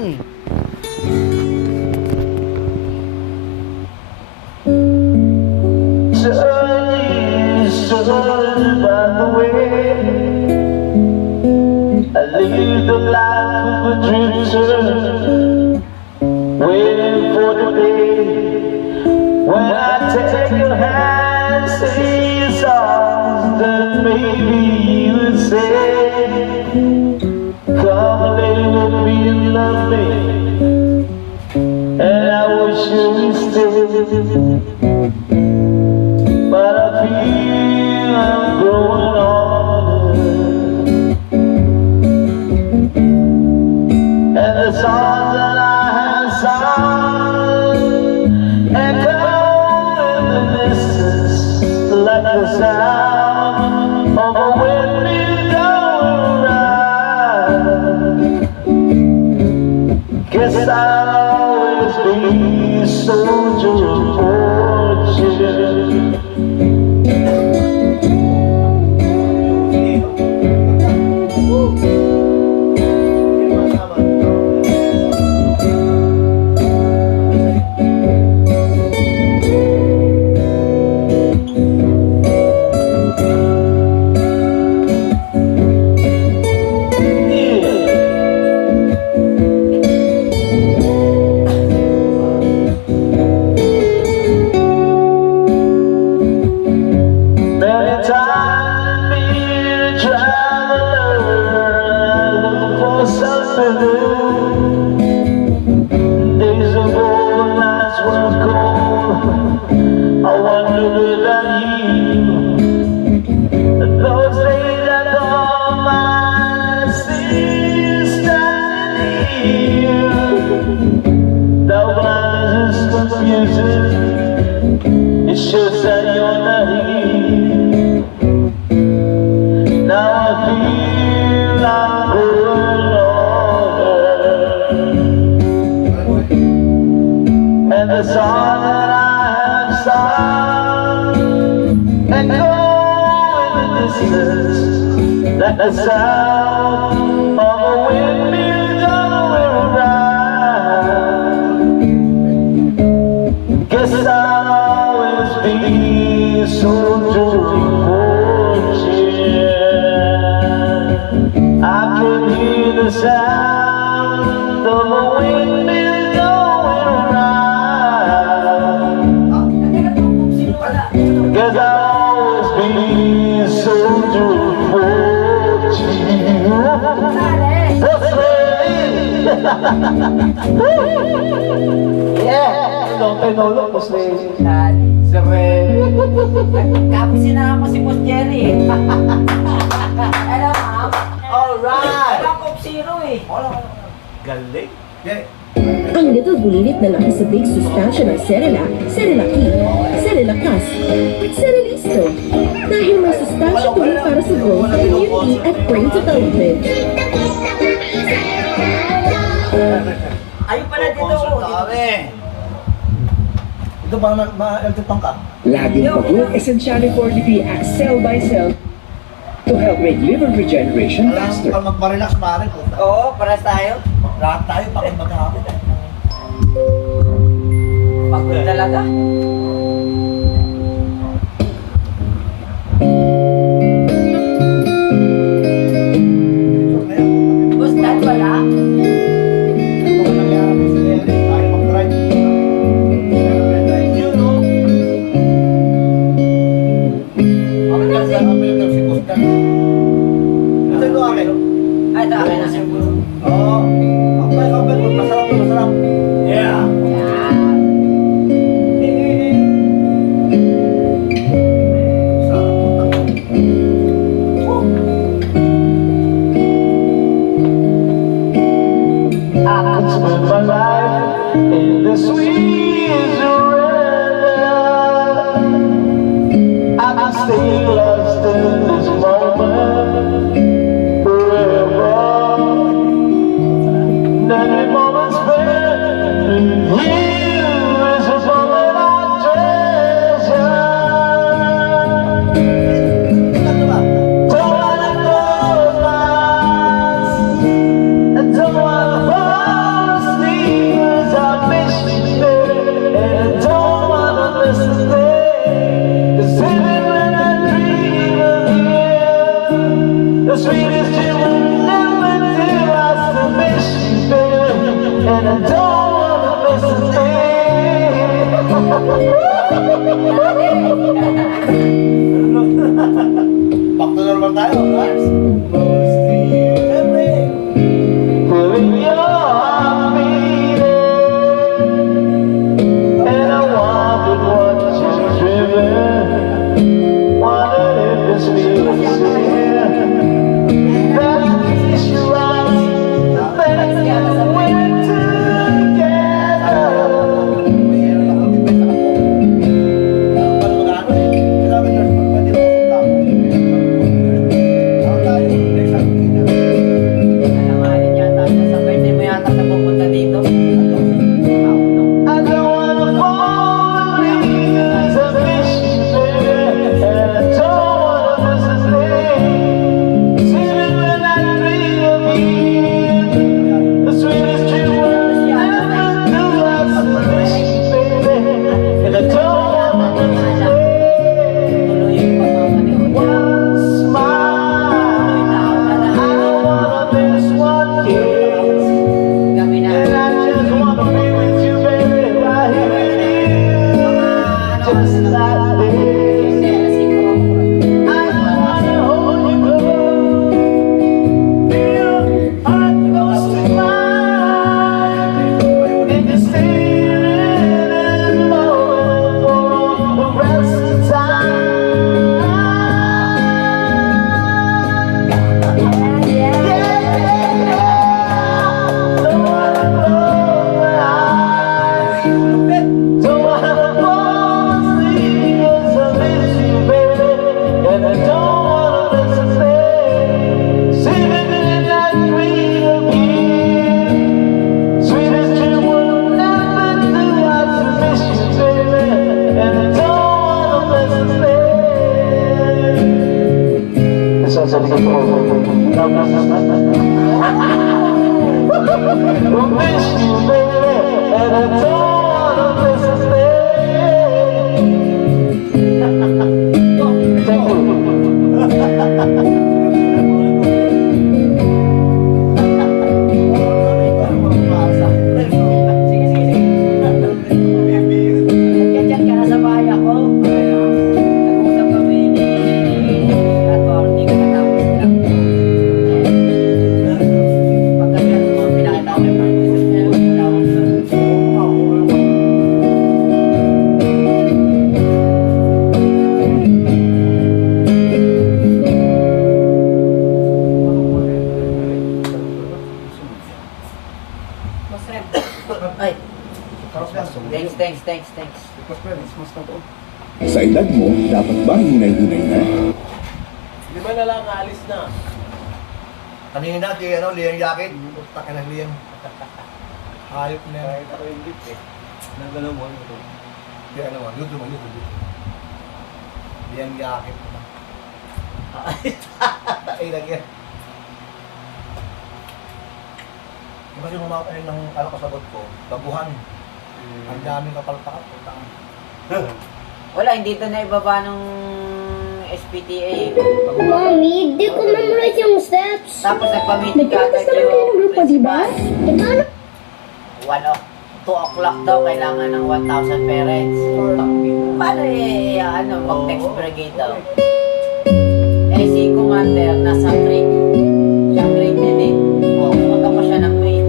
yan. By the way, I live the life of a drifter, waiting for the day when I take your hand, sing songs that maybe you would say, come live with me and love me, and I wish you would stay. But I feel I'm growing older, and the songs that I have sung echo in the distance like the sound of a windmill going round. Guess I'll always be a soldier of fortune. Days of old, nights were cold. I wondered about you. Those days I thought my city standing here. Though blind is confusing, it shows that you're not here. Now I feel I'm growing older, and the song that I have sung echo in the distance like the sound of a windmill going round. Guess I'll always be a soldier of fortune. I can hear the sound of a windmill going round. Guess I'll always be a soldier of fortune. That's right. Yeah, Pinolo, Pusle. Kapag sinama si Boss Jerry. Alam mo? Alright. Walang Coke Zero eh. Galing. Ang little bulilit na laki sa big sustansya ng Cerelac, Cerelaki, Cerelacas, at Cerelisto. Dahil may sustansya tuloy para sa growth, immunity, at brain development. Ayun pala dito. Ito ba ma-eltipang ka? Laging pag-work essentially for the cell by cell to help make liver regeneration faster. Para magpa-relax maaari ko. Oo, para tayo. Lahat tayo pakit maghapon. Pagod talaga. Boss, dad wala? Ay, ito akin na. Masarap. Yeah. I could spend my life in the sweet surrender. I could stay lost in this moment forever. Every moment spent with you is a moment I treasure. Don't wanna close my eyes, and don't wanna fall Back to normal tayo, ha? Siyempre. Feeling your heart beating, and I wondered what you've driven. Wondered if this feeling is here. That is your eyes, the things we're together. Mayroon ako depende sa kapo. Paano mag-ano eh? Kailangan nurse, pwede mo kung kapo. Ako tayo, next time kita. Alanganin yata siya. Sa birthday mo yata siya pupunta dito. I don't wanna fall in because I miss you, baby, and I don't wanna miss a thing. Sleeping when I dream of you, the sweetest dream will ever do. I miss you, baby, and I don't wanna miss a thing. Tuloy yung pagmamaniwan. One smile, I don't wanna miss one kiss. Kami na. And I just wanna be with you, baby, right here with you, just like this. I wanna hold you close, feel heart goes to mine, and just stay in this moment for the rest of time. Don't wanna close my eyes. Don't wanna fall asleep 'cause I miss you, baby, and I don't wanna miss a thing. Sleeping in that dream of you, sweetest dream will never do. I miss you, baby, and I don't wanna miss a thing. Eso es el que I miss you, baby, and I don't wanna miss a thing. Thank you. Nagchat-chat ka na sa bahay ako. Nag-usap kami ni attorney ko natapos lang. Pagkatapos mo, pinakita ko yung mga niya. Tawag ko. Ay, thanks. Sa edad mo, dapat ba hinay-hinay na? Di ba na lang aalis na? Kanina, liyang jacket. Takin ng liyang. Hayop na yan. Kahit ako yung gift eh. Nagalaw mo, ano ito? Di ano mo, YouTube. Liyang jacket. Ay, lagyan. Kasi kumakain ng kasagot ko, baguhan. Ang daming kapalpakat. wala, hindi doon na ibaba ng SPTA. Mommy, di ko memorize yung steps. Tapos nagpamitin ka agad Nagkakatas naman kayo ng grupo, di ba? Paano? 2 o'clock daw, kailangan ng 1,000 parents. Paano mag-text brigade daw? Eh, si Commander, nasa grade. Siya grade din eh. Pumunta pa siya ng grade.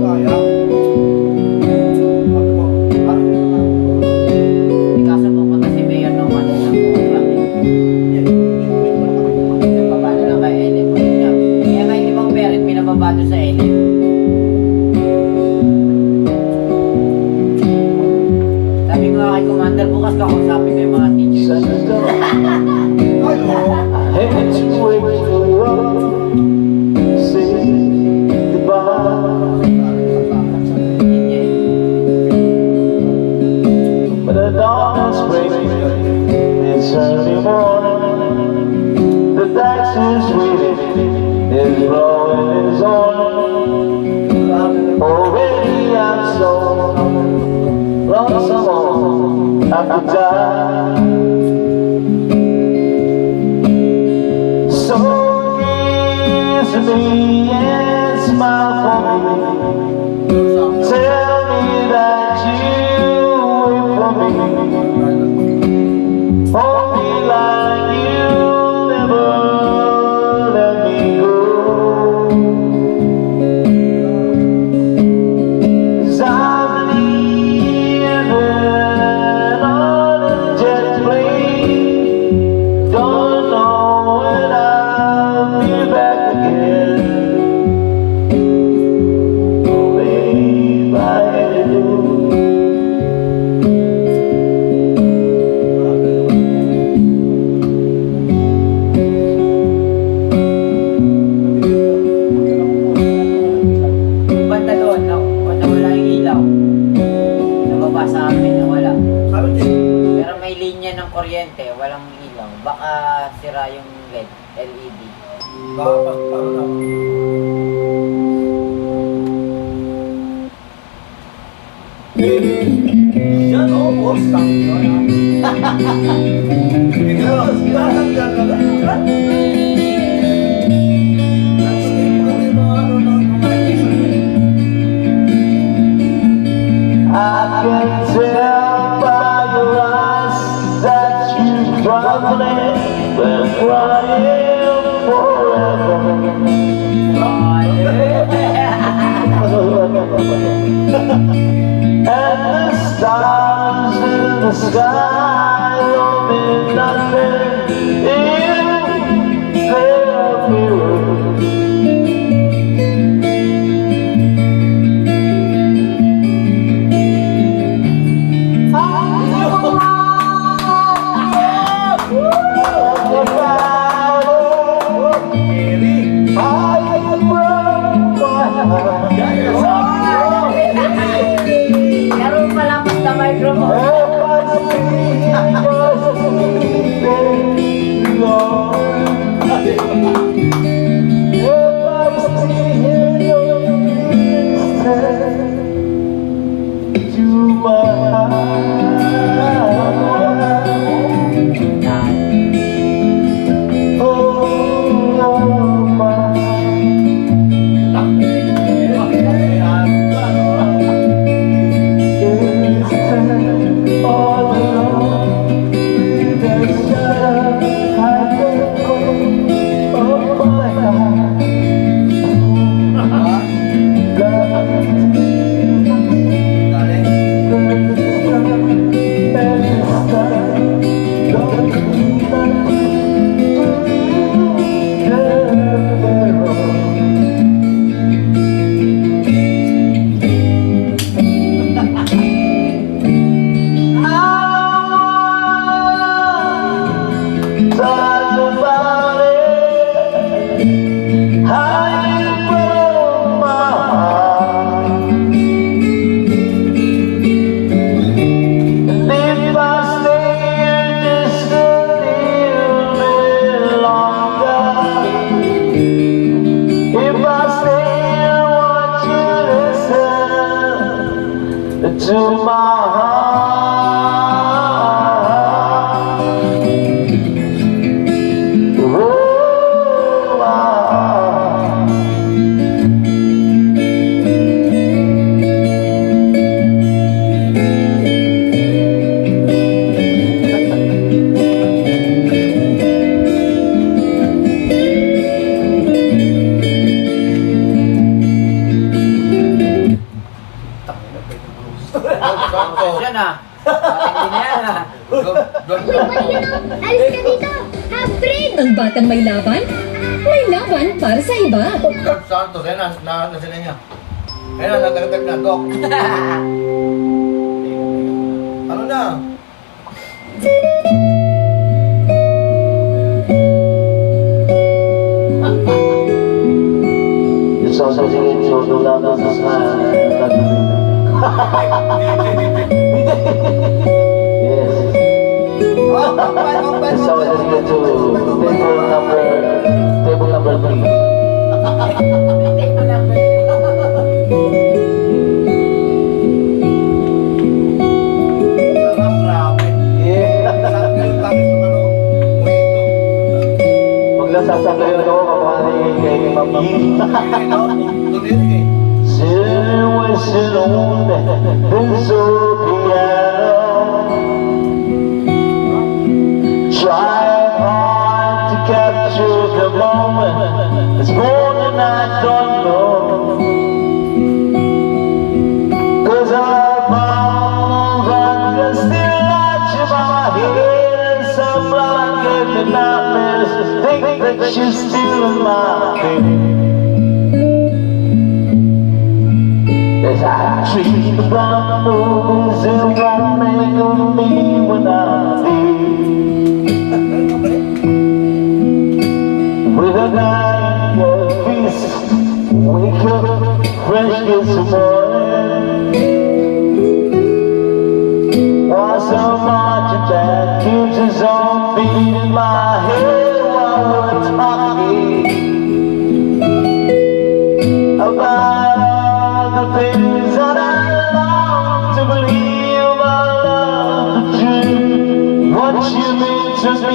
Kaya. Kaso pupunta si Mayor ng 2 o'clock eh. Nagpaba na lang kay Elif. Kaya may ibang parent, pinababa doon sa Elif. Sabi ko nga kay Commander, bukas kakausapin ko yung mga teachers. Hate to wake you up, say goodbye. But the dawn is breaking, it's early morning. The taxi's waiting, it's blowing its horn. Already I'm so lonesome, I could die. So kiss me and smile for me. Tell me that you kuryente, walang ilaw. Baka sira yung LED, LED. Baka ano na. Yan o, boss. I can tell by your eyes that you've probably been crying forever. And the stars in the sky don't mean nothing if they're mirrors. Laro pa lang sa microphone. To my heart, oh, Yan ah. Matindi na yan ah. Alis ka dito! Hybrid! Ang batang may laban para sa iba. Santos, ayun na, nasila niya. Ayun na, nagagag na, Doc. Ano na? it's also singing to the love of the smile. Yes. It's also singing to table number 3. Sarap, grabe. Yeah. Sarap yung tamis ng ano, mojito. Huwag lang sasabay yun ako kapag kay Mama. Tumirik eh. Sitting, wishing on this old piano, trying hard to capture the moment. It's more than I don't know. 'Cause I found I can still latch in my head, and some blind gave me nightmares. Think that you're still in my bed. As I dream about the movies and what make of me when I leave. With a guy in your face, wake up fresh this morning. Why so much of that keeps us on?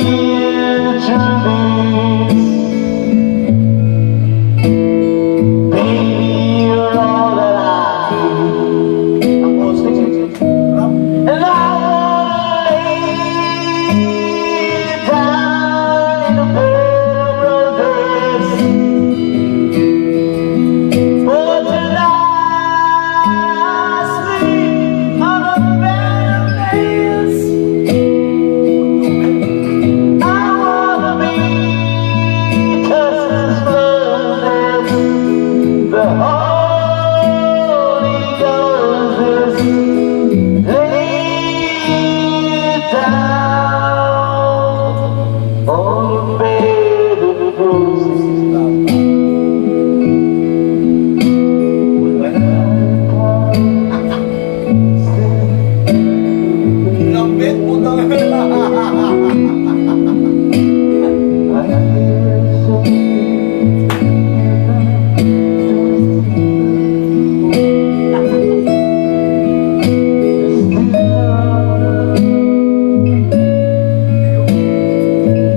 feel truly. Baby, you're all that I need. And I wanna lay down in a bed of roses for tonight, sleep on a bed of nails. I wanna be Texas flowers, the Holy Ghost is laid down on a bed of roses. Lambit po na.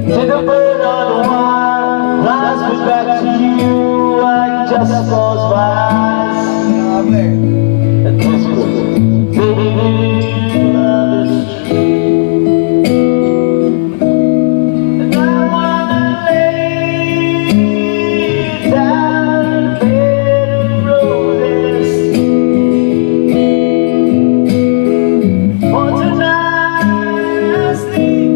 Take a bird on the wire, flies me back to you. I just close my eyes Grabe. and whisper, baby, love is true. And I wanna lay down in a bed of roses for tonight's sleep.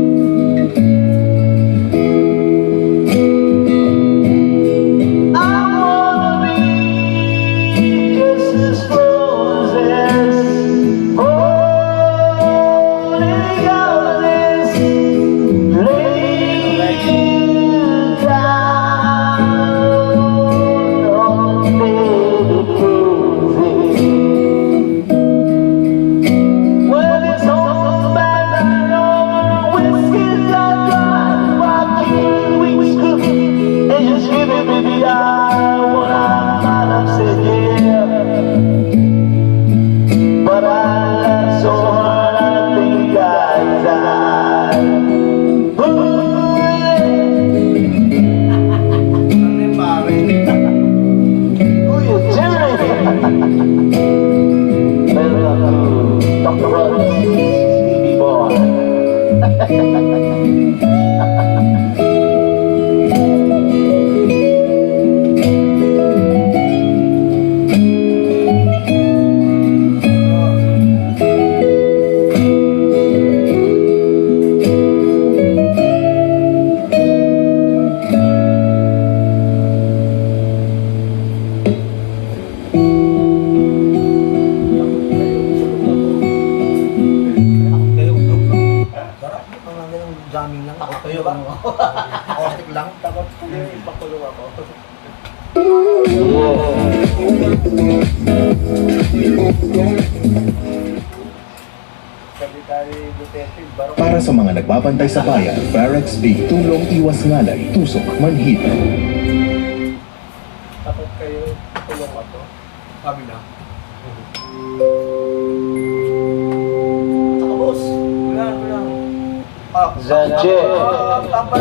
I wanna be just as roses, holy goddess, lay down on the bed of roses. Well, it's all back and over, whiskey's got dry, while kiwis cook, and just give it, baby, I wanna might have said yeah, but I laughed so hard I think I died. Ooh, yeah. Ano yung pare? Ooh, yeah, Jerry. Welcome to Dr. Rogers, Stevie Boy. Sarap. Ang ano yung jamming lang. Takot kayo ba? Acoustic lang. Takot kayo. Ipakulong ako. Para sa mga nagbabantay sa bayan, Barracks B, tulong iwas ngalay, tusok, manhid. Takot kayo. Ipakulong ako. Sabi na. Saka boss. Wala. Zanje. Kapal.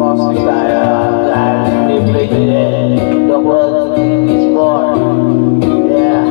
Acoustic style, and they play the world is born. Yeah.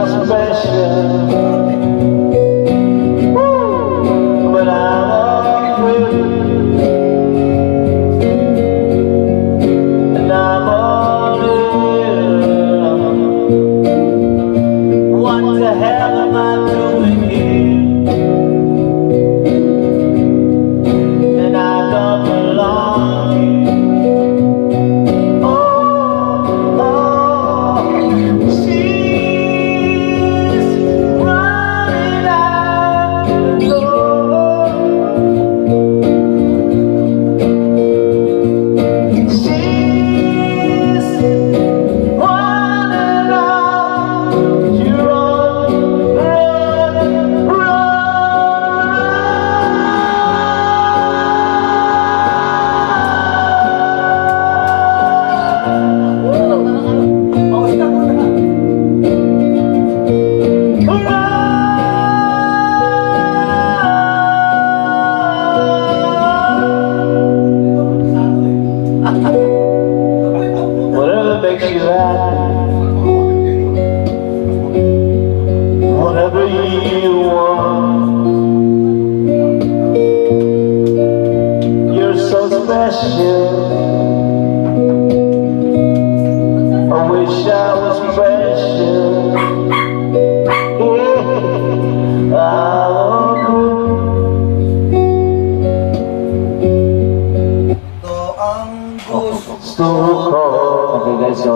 was special. But I'm afraid, and I'm alone. What the hell am I doing here? And I don't belong here. Oh, she's running out the door. She's running out. You run. Whatever makes you happy, whatever you want, you're so special. I wish I was special. I Ito ang gusto Okay guys, so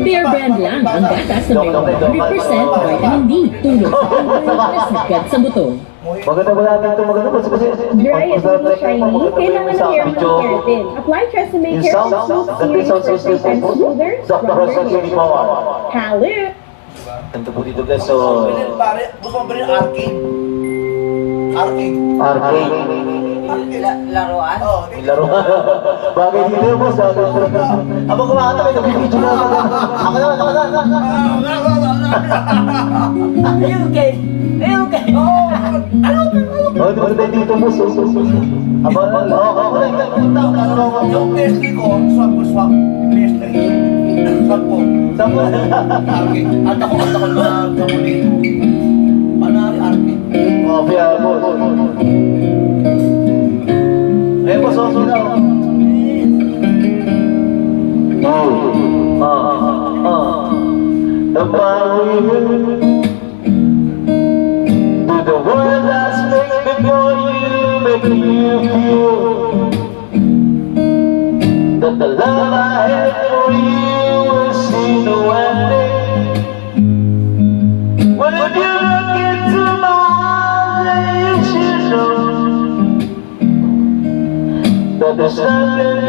Bear Brand lang ang gatas na may 100% vitamin D. Tulong sa pagbawa na sagad sa buto. maganda ba natin ito? Maganda ba? Dry at hindi shiny, kailangan ng hair keratin. Apply Tresemme Yung Hair sound, Smooth the Serum sound for system and smoother, Dr. stronger Rosa hair. Chili Power. Hello! Ito po dito guys, so Pare, gusto mo ba rin arcade? Arcade. arcade. Laruan? Oo. Laro. Bagay dito mo sa akin. Habang kumakanta may nag-video na ako. Ako naman. Are you okay? Are you okay? Oh, di ba tayo dito mo? Habang, Yung Leslie ko, swap. Leslie. Swap ko. Arcade. Anta ko na kamuli. Panari arcade. Oh, piya mo. Eh, boss, also daw. The power to the world that's made before you, making you feel that the love I had for you will see no ending. When you look into my eyes, you should know that there's nothing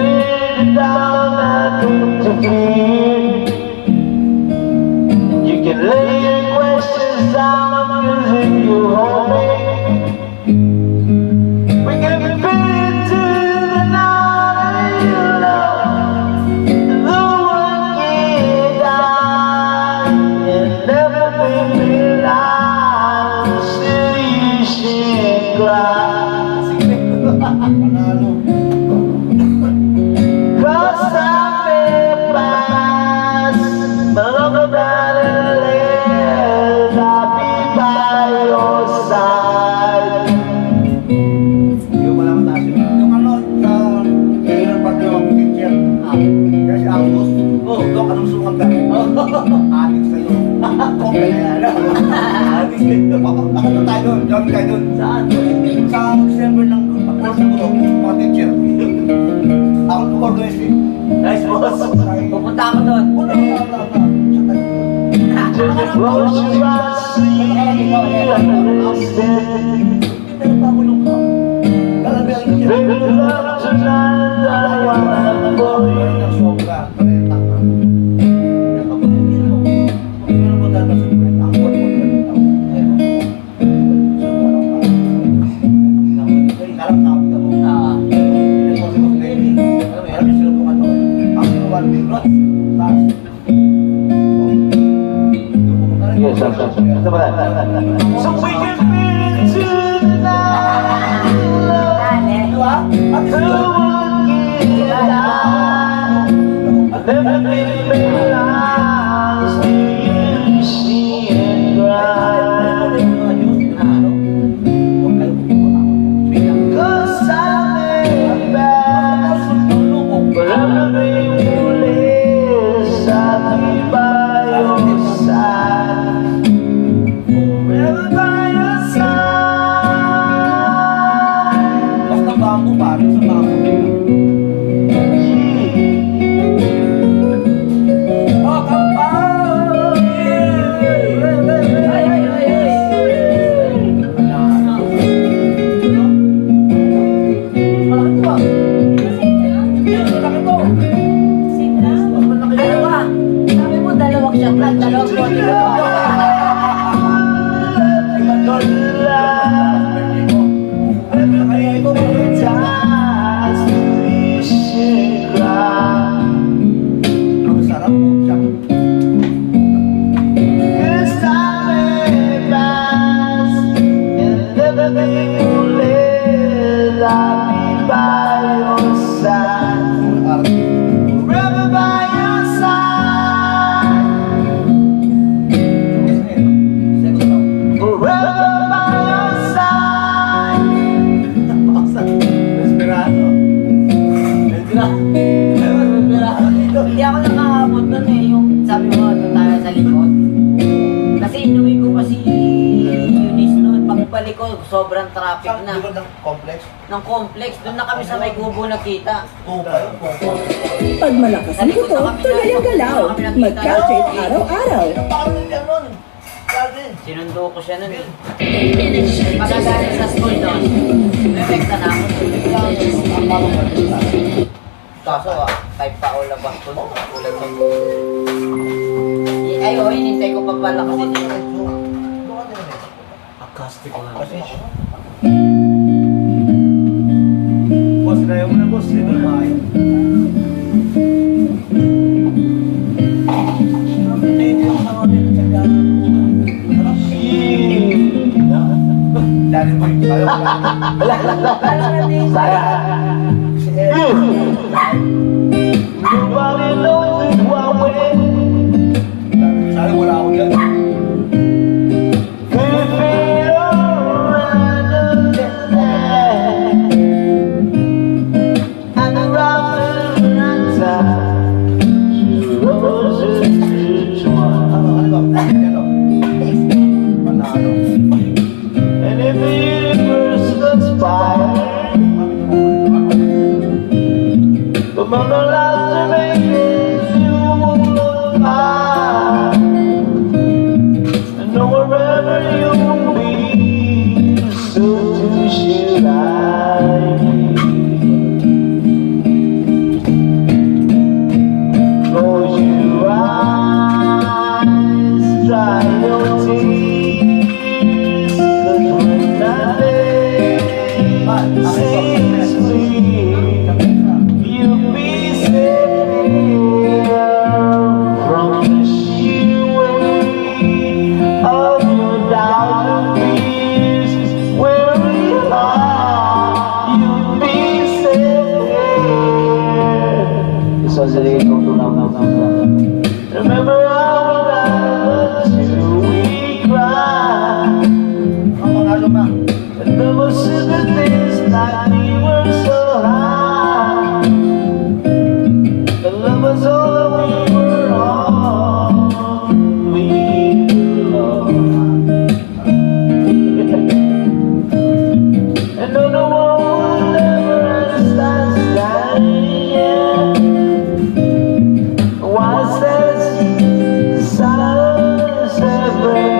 in down I need to feel. You can lay your questions down, cause if you hold me, we can feel into the night, you know. The one can die and never make me lie. Still you should cry. Panalo. Cause I may pass, but longer than a land, I'll be by your side. Yung wala mataas yun. Yung ano, sa trailer park yung picture. Kasi Angus, Dok, anong sukat ka? Adik sa'yo. Okay na yan. Adik sa'yo. Nakata tayo doon. Join tayo doon. Saan? Sa December ng pag-order ko doon. Mga picture. Ako nag-organize eh. Nice boss. Pupunta ako doon. Wala. Just close your eyes, see, understand. Pero pa ako nung Galabi ang picture. Baby, love tonight, I want for you. Ang sobra. Parenta ka. Pero mo dahil sa kwet. Ang kwet mo dahil ako. So, walang pa. Kalang kapit ako. Yes, ito ba? So we can feel into the night, love. Who would give it up? I've never been realized. lang, dalawang bote ko. Ang sarap po siya. Hindi ako nakahabot nun eh, yung sabi mo, doon tayo sa likod. Kasi inuwi ko pa si Eunice noon. Pagbalik ko, sobrang traffic Saan na. likod ng complex? Ng complex, doon na kami sa may kubo nakita. Pag malakas ang buto, tuloy ang galaw. Mag-caltrate araw-araw. Paano nila nun? Garden. Sinundo ko siya nun eh. Pagkagaling sa school doon, reflecta na ako. Kaso type pa o labas ko. Ulan sa ay, oh, hinintay ko pa pala kasi dito. Acoustic ko lang. Boss, kaya mo na boss. Ito na kayo. Dali mo yung kayo. Sana wala ako dyan. Remember how we cried, and there was sympathies like we were so high. The love was all that we were all we belonged. And no one will ever understand, yeah. Why says silence every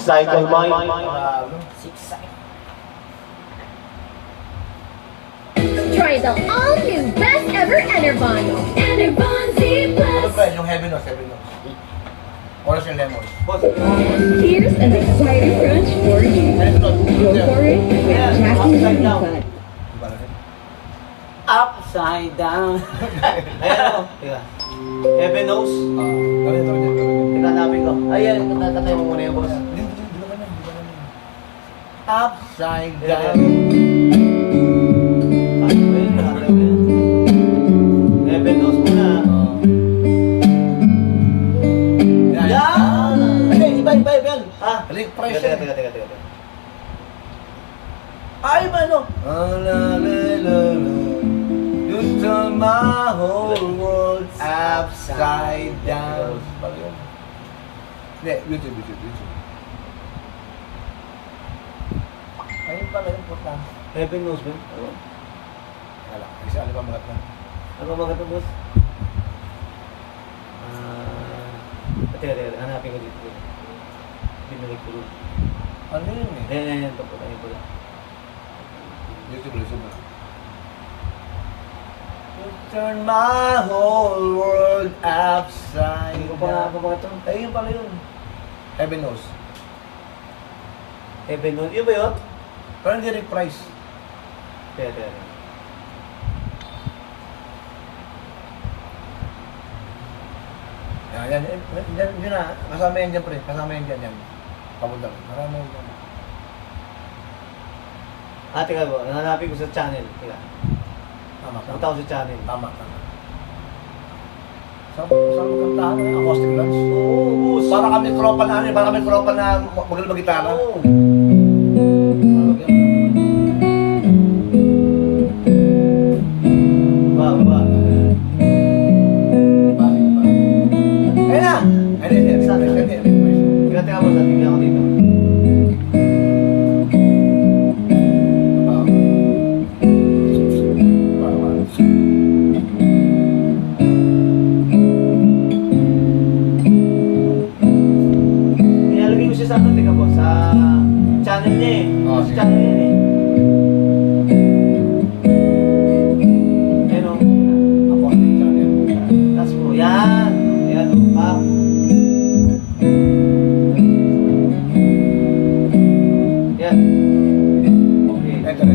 Cycle mind. try the all-new best ever Enervon. Enervon Z Ano Plus. ba? Yung heaven nose, heaven nose. Oras yung lemon. Boss, Here's an exciting crunch for you. Heaven nose. Go for it with Jackie Honeypot. Diba na rin? Upside down. ayan o. Teka. Heaven knows. Ganito rin yan. Teka, hanapin ko. Ayan, natatay mo muna yung boss. Hindi naman yan. Upside Ayan, down. Ano ba yun? Nakatayo ko yan. Heaven knows muna. Yan! Hindi, iba yan. Ah, Rick Price teka, yan. teka. Ay, ba no? You turn my whole world upside down. Hindi, YouTube. Ayun pala yung puta. Heaven knows ba? Ano? Wala, kasi alam pa mga lang. Ano ba maganda boss? Teka, hanapin ko dito. Binalik ko rin. Ano yun eh? Ayan, ito pala. YouTube. You turn my whole world upside Hindi ko pa down. ba ito? Ayun pala yun. Heaven knows. Heaven knows. Yun ba yun? Pero hindi Rick Price. Teka. Yan. Yan na. Kasama yan dyan, pre. Kasama yan dyan. Pabundang. Marami yan dyan. Teka ba? Hanapin ko sa channel. Teka. Tama. Punta ko sa channel. Tama. Saan magkantahan? Acoustic lunch? Oo, boss. Para kami tropa na ano eh. Para kami tropa na magaling mag-gitara. Oo. Ba. Ayun na! Ayun na. Teka boss, tingnan ko dito. Nilalagay ko siya sa ano, teka boss, sa channel niya eh. Oo, Sa sige. channel niya eh. Ayun o. Acoustic channel. Tapos po, yan. Ayan o, pap. Yan. Okay. Enter.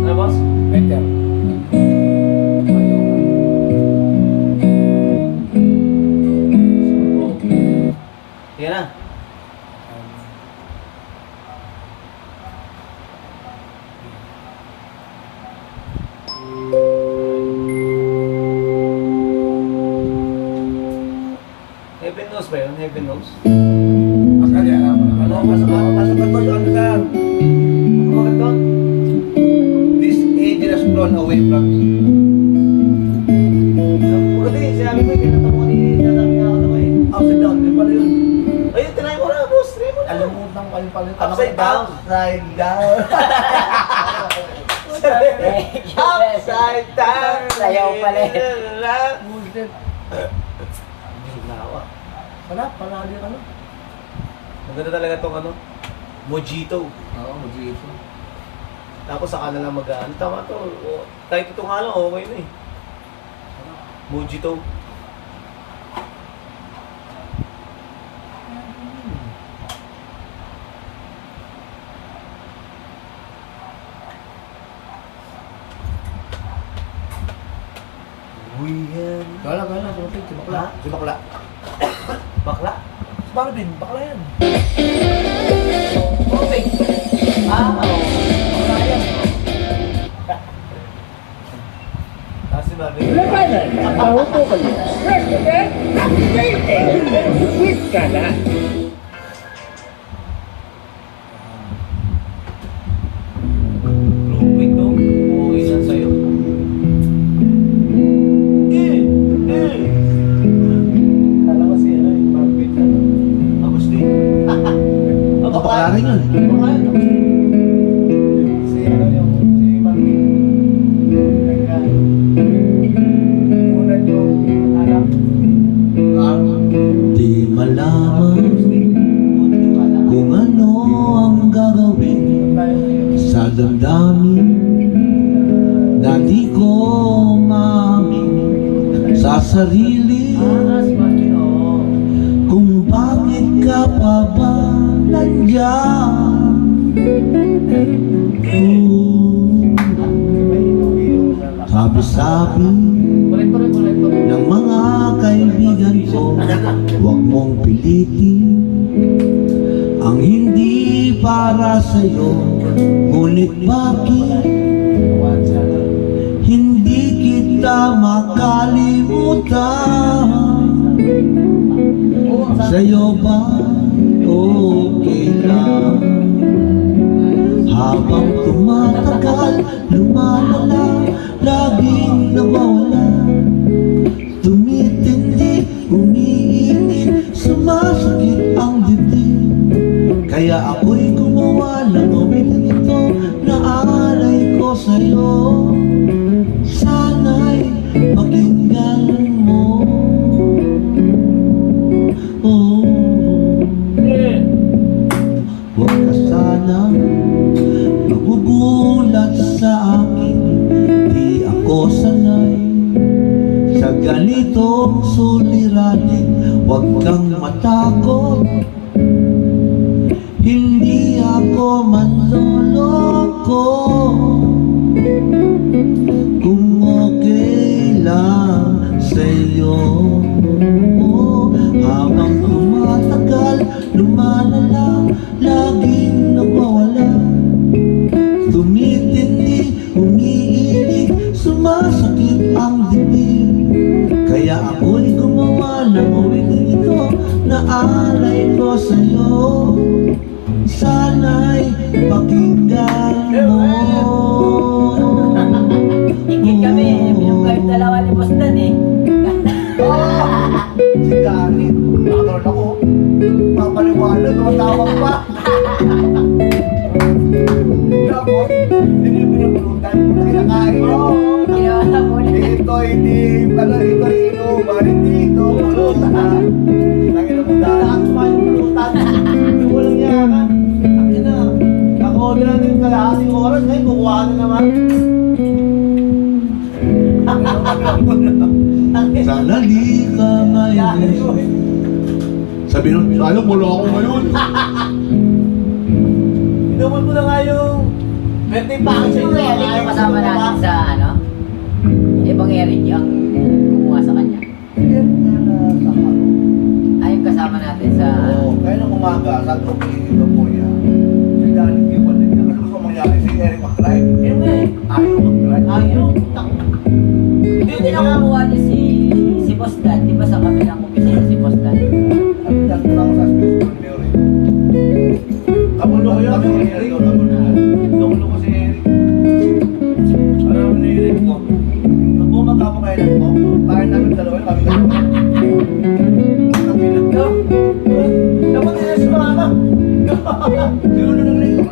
Ano boss? Enter. Okay. Yan na. Heaven knows ba yun? Heaven knows? Pasok ko yung ano ka. Ano bakit doon? This angel has flown away from me. Puro din, sinabi ko yung kinatamo ko ni sinasabi nga ako na ko eh. Upside down. Din pala yun. Ayun, tinry mo na, boss. Try mo na. Alimutan ko pala yun. Upside down. Upside down. Upside down. Sayaw pala eh. Bullshit. Busog na ako ah. Wala, panali ano. Maganda talaga tong ano, mojito. Oo, mag-iipo. Tapos saka na lang mag-ano. Tama to. O, kahit ito nga lang, okay na eh. Mojito. Gala, sumatid. Si bakla. Si bakla. Bakla? Barbin, bakla yan. Okay. Oo. Si Barbie. Labanan ang baho ko kayo. President, updated with Kala. Wait no? Okay lang sa'yo. Kala ko si ano, yung Barbin. Agustin. Bakla rin yun. Bakla yun, Agustin. Si ano yung, si Barbin. Unan yung anak. Di malaman kung ano ang gagawin sa damdamin sarili kung bakit ka pa ba nandyan. Sabi-sabi ng mga kaibigan ko, huwag mong pilitin ang hindi para sa'yo. Ngunit bakit hindi kita makalimutan? Sa'yo ba okay lang? Habang tumatagal, lumalala, laging nawawala, tumitindi, umiinit, sumasakit ang dibdib. Kaya ako'y gumawa ng umiling ito na alay ko sa'yo. Sana'y pakinggan mo. Oh, huwag ka sanang magugulat sa akin. Di ako sanay sa ganitong suliranin. Huwag kang matakot, hindi ako manloloko. Kung okay lang sa'yo, habang tumatagal, lumalala, laging nawawala, tumitindi, umiinit, sumasakit ang dibdib. Kaya ako'y gumawa ng uwiling ito na alay ko sa'yo. Sana'y pakinggan mo. Higit kami, minum kayo dalawa ni Boss Dan eh. Si Gary, nakakaroon ako. Papaliwanag, tumatawag pa. Tapos, hindi yung pinapulutan ko na kinakain nyo. Ginawa mo na. Ito hindi, ito inuman, hindi ito pulutan. Nakita mo dahil, sumayon pulutan. Walang niya ka. Akin na, naka-order na yung kalahating oras, ngayon kukuha na naman. Sana di ka mainis. Sabi nun, alam mo lang ako ngayon. Inuman mo na nga yung birthday package Yung Eric yung kasama natin sa ano? Ibang Eric yung kumuha sa kanya. Ay, yung kasama natin sa... Oo, kaya nung umaga, sabi ko, ito po yan. Si Danny Gibbon din niya. Kasi gusto mangyari si Eric McCray. Ayaw McCray. Ayaw. Hindi nakakuha niya si Boss Dan. Di ba sa kabilang opisina si Boss Dan? At yan, ako sa space for theory. Kamulo ko yun. Kami ni Eric. Kamulo ko si Eric. Alam mo ni Eric mo. Nung bumaga po kayo lang po, parang namin dalawa yung kami dalawa. Dapat nila si Mama. Sino na nang rin?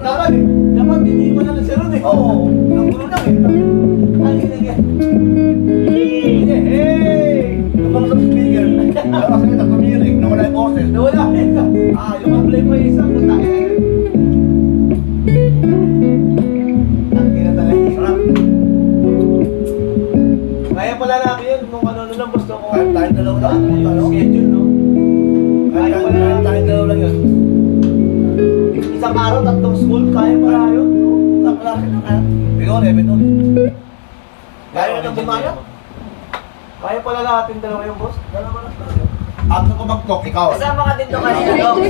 Dapat hindi mo na si Ron eh. Oo, nanggulo lang eh. Ay, nagyan. Hey! Nung sa speaker, kasi kita kumirig, nawala yung boses. Nawala yung yung play pa yung isang puta eh. Ang ina talaga, sarap. Kaya pala namin yun, kung ano lang gusto ko. Kahit tayo dalawa lang, schedule no? Kaya pala tayo dalawa lang yun. Isang araw, tatlong school, kaya pala yun. Taklase na kaya. Ikaw, Rebe no? Kaya nang bumanap. Kaya pala natin dalawa yung boss. Dalawa lang tayo. Ako ko mag-talk, ikaw. Kasama ka din to kanina, Dok.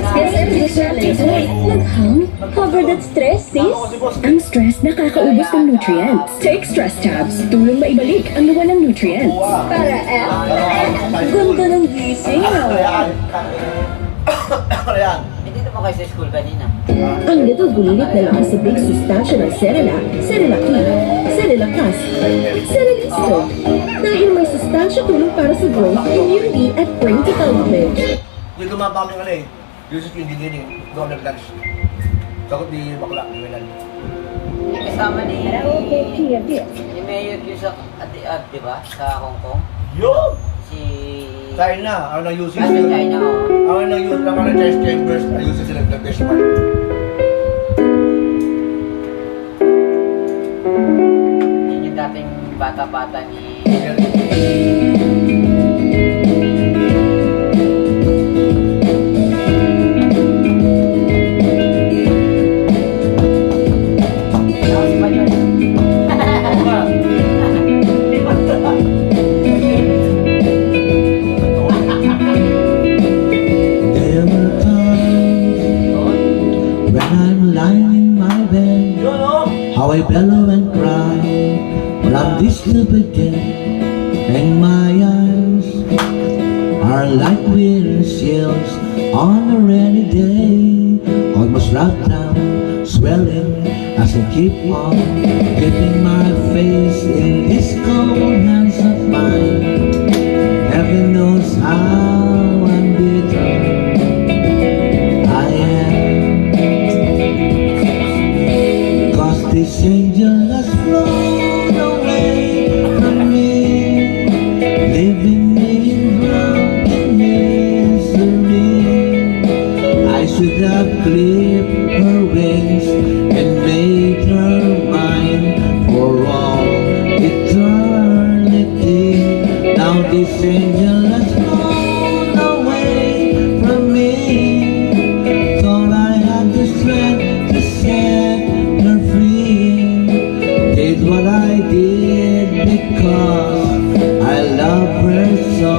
Naghang? Cover that stress, sis? Ang stress nakakaubos ng nutrients. Take Stress Tabs. Tulong maibalik ang nawalang nutrients. Para ganda ng gising, no? Ayan. Hindi naman kayo sa school kanina. Ang little bulilit na lakas sa big sustansya ng Cerelac, Cerelaki, Cerelacas, Cerelisto. Dahil may sustansya tulong para sa growth, immunity, at brain development. Dito mapa kami ano eh. Yusuf yung diniling. Doon nag-lunch. Sagot di bakla. Milan. Yung kasama ni Mayor yung sa, di ba? Sa Hong Kong. Yo! Si... China. Ano nang Yusuf? Sa China, oh. Ano nang Yusuf? Ano nang Chess Chambers? Ayusin sila nag-testified. Yun yung dating bata-bata ni... There were times when I'm lying in my bed, how I bellow and cry from this stupid game, and my eyes are like windshields on a rainy day, almost wrapped down, swelling as I keep on dipping my face in this cold hands of mine. Heaven knows how I'm bitter I am, 'cause this angel has flown away from me, leaving me in drunken misery. I should have clipped her wings and made her mine for all eternity. Now this angel has flown away from me. Thought I had the strength to set her free. Did what I did because I love her so.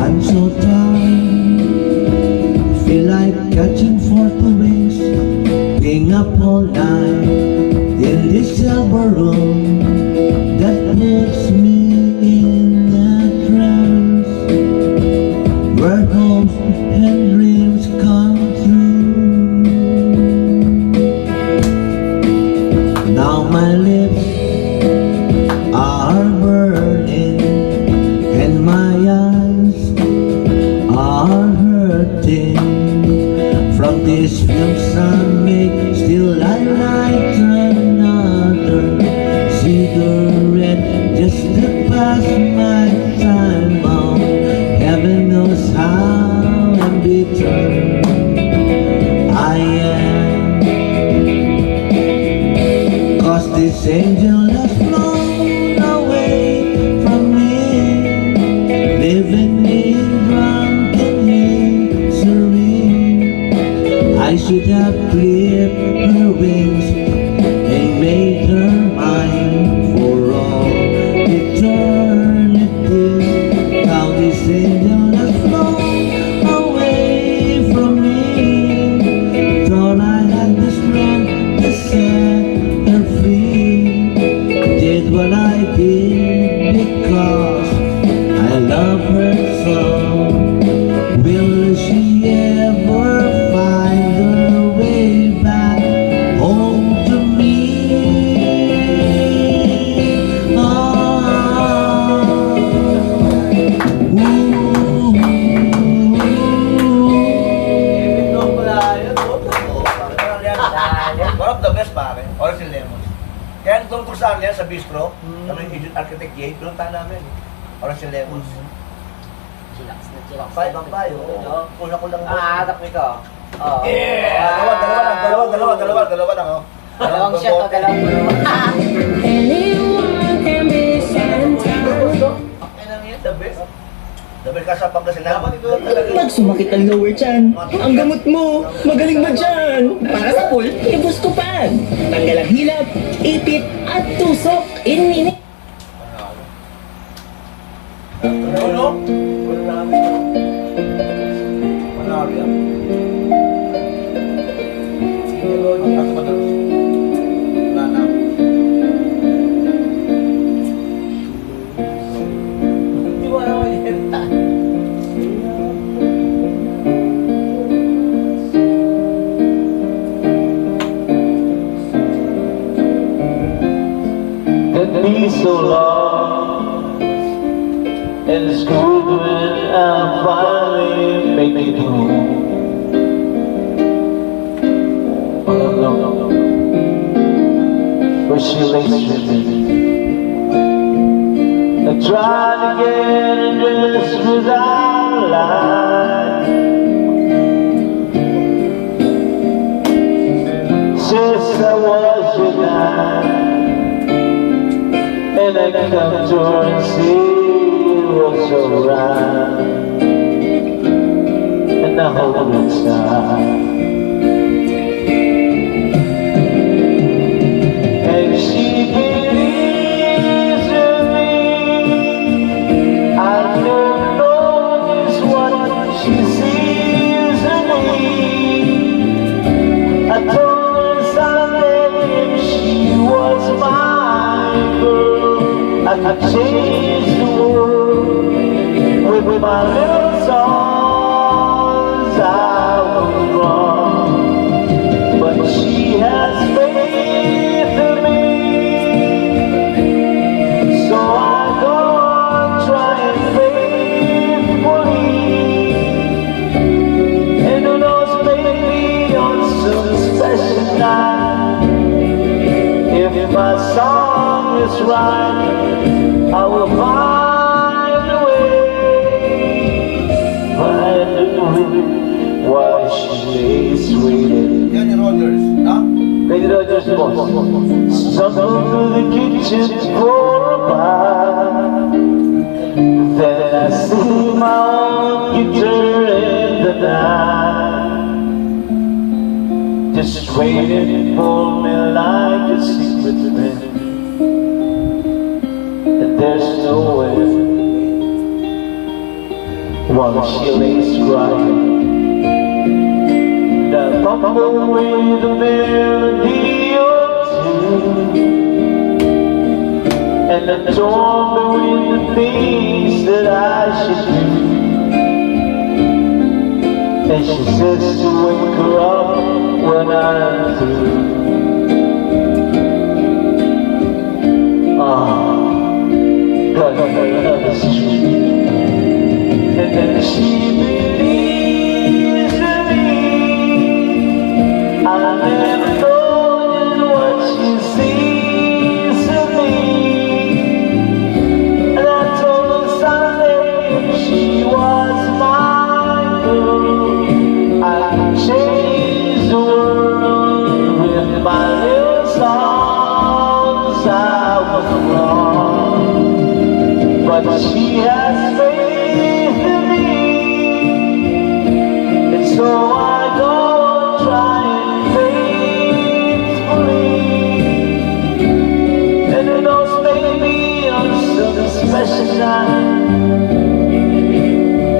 I'm so tired, feel like catching 40 wings, being up all night in this silver room that puts me in a trance, where hopes and dreams come true. Now my lips are burning and my eyes are hurting from these films I make. Still I light another cigarette just to pass my time on. Heaven knows how I'm bitter I am, 'cause this angel has flown away from me, leaving me in drunken misery. I should have clipped her wings and made her mine for all eternity. Now this angel has flown away from me. Thought I had the strength to set her free. Did what I did because I love her so. Will she ever find her way back home to me? Ah, One of the best pare, Orange and Lemons. Kaya nung kung saan yan sa bistro, kami yung Architect Jay, pinuntahan namin. Orange and Lemons. Chillax na chillax. Bampay, oo. Una ko lang. Harap ko. Oo. Dalawa lang, oh. Dalawang shot o dalawang bulungan. Anyone can be sent out. Ano yan, the best? The best ka sa Pangasinan. Pag sumakit ang lower chan, ang gamot mo, magaling ba dyan? Para sa pool, Ibuscopan. Tanggal ang hilap, ipit, at tusok in minute. Ano? Panalo yan. Wala na. Hindi mo alam yan. It'd be so long, and it's good when I'm finally making it home. Where she lays with me, I try to get dressed without light. up to her and see it was alright. And I hold it tight. And she believes in me. I never notice what she sees in me. I told her someday if she was my girl, I could change the world with my little songs. I was wrong, but she has faith in me, so I go on trying faithfully. And who knows, maybe on some special night, if my song is right, I will find a way while she lays waiting. Yan yung Rogers, ha? Lady Rogers, boss. Stumble to the kitchen for a bite. Then I see my own guitar in the night, just waiting for me like a secret friend. And there's no way while she lays crying. And I fumble with a melody or two, and I torn between the things that I should do. And she says to wake her up when I'm through. God, love is true. And then she believes in me. I never know what she sees in me. And I told her someday if she was my girl, I could change the world with my little songs. I was wrong, but she has faith in me, and so I go trying faithfully. And who knows, maybe on some special night,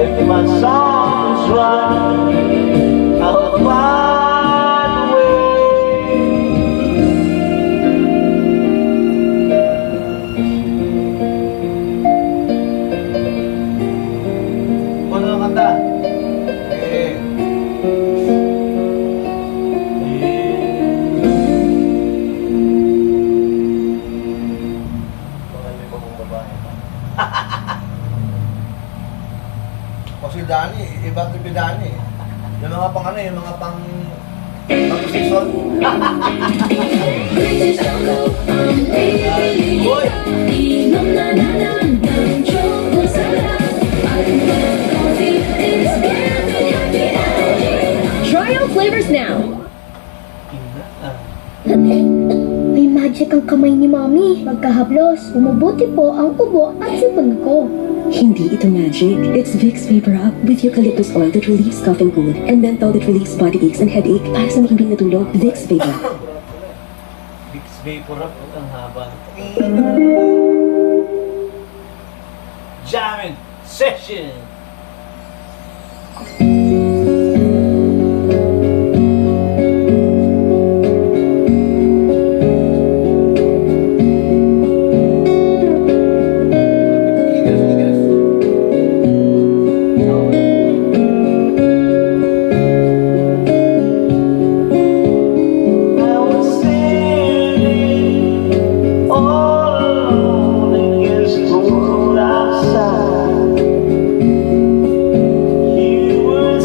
if my song is right, I'll find a way. Ano ang kanta? Eh. Mga lima mong babae. O si Dani, iba ito si Dani. Yung mga pang ano, yung mga pang season. Uy! Try out flavors now. May magic ang kamay ni Mami. Magkahaplos, bumubuti po ang ubo at sipon ko. Hindi ito magic. It's Vicks Vapor Up with eucalyptus oil that relieves cough and cold, and menthol that relieves body aches and headache para sa mahimbing na tulog. Vicks Vapor Up. Vicks Vapor Up, ang haba. Jamming session! Outside, you were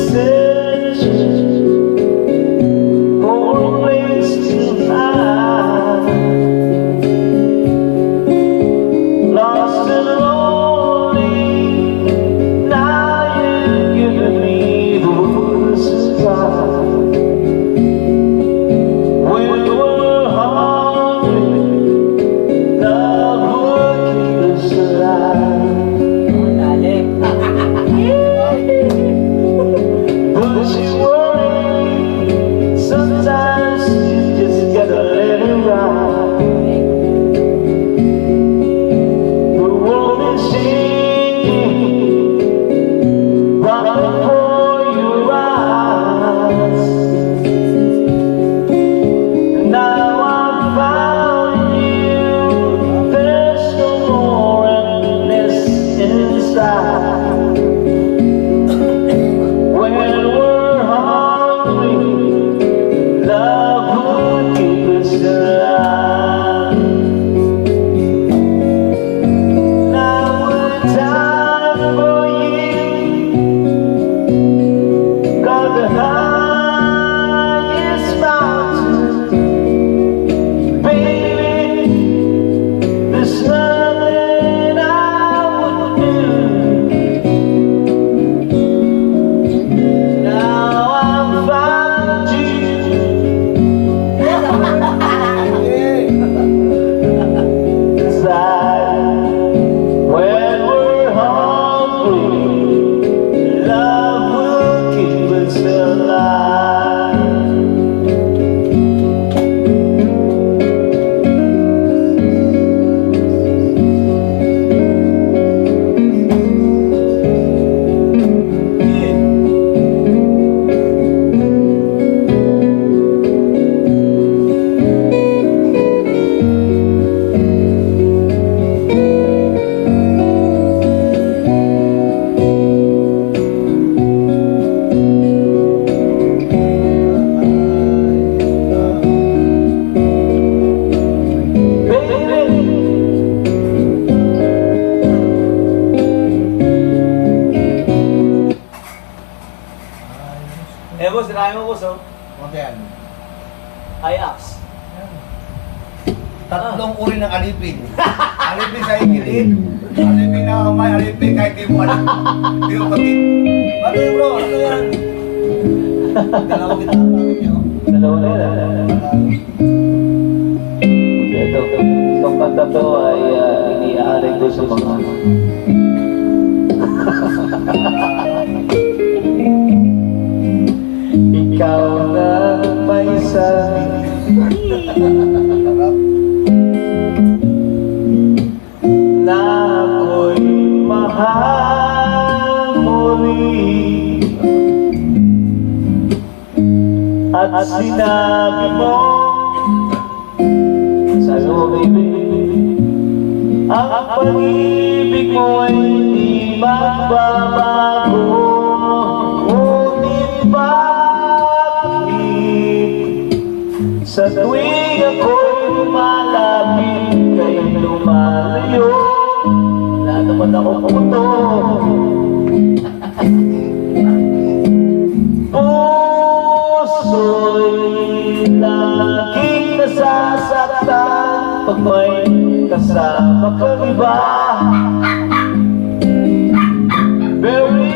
boss, oh. Ano yan? Ajax. Tatlong uri ng alipin. Alipin sa ingilid. Alipin na may alipin kahit di mo alam. Di mo kapit. Ano yun bro? Ano yan? Dalawang kita. Dalawa na yan. Ito, itong kanta to ay iniaalay ko sa mga ikaw na may sabi na ako'y mahal muli at sinabi mo sa'yo baby ang pag-ibig mo ay di magbabago ngunit bakit sa tuwing ako'y lumalapit kay lumalayo wala naman ako puto puso'y laging nasasaktan pag may kasama kang iba Very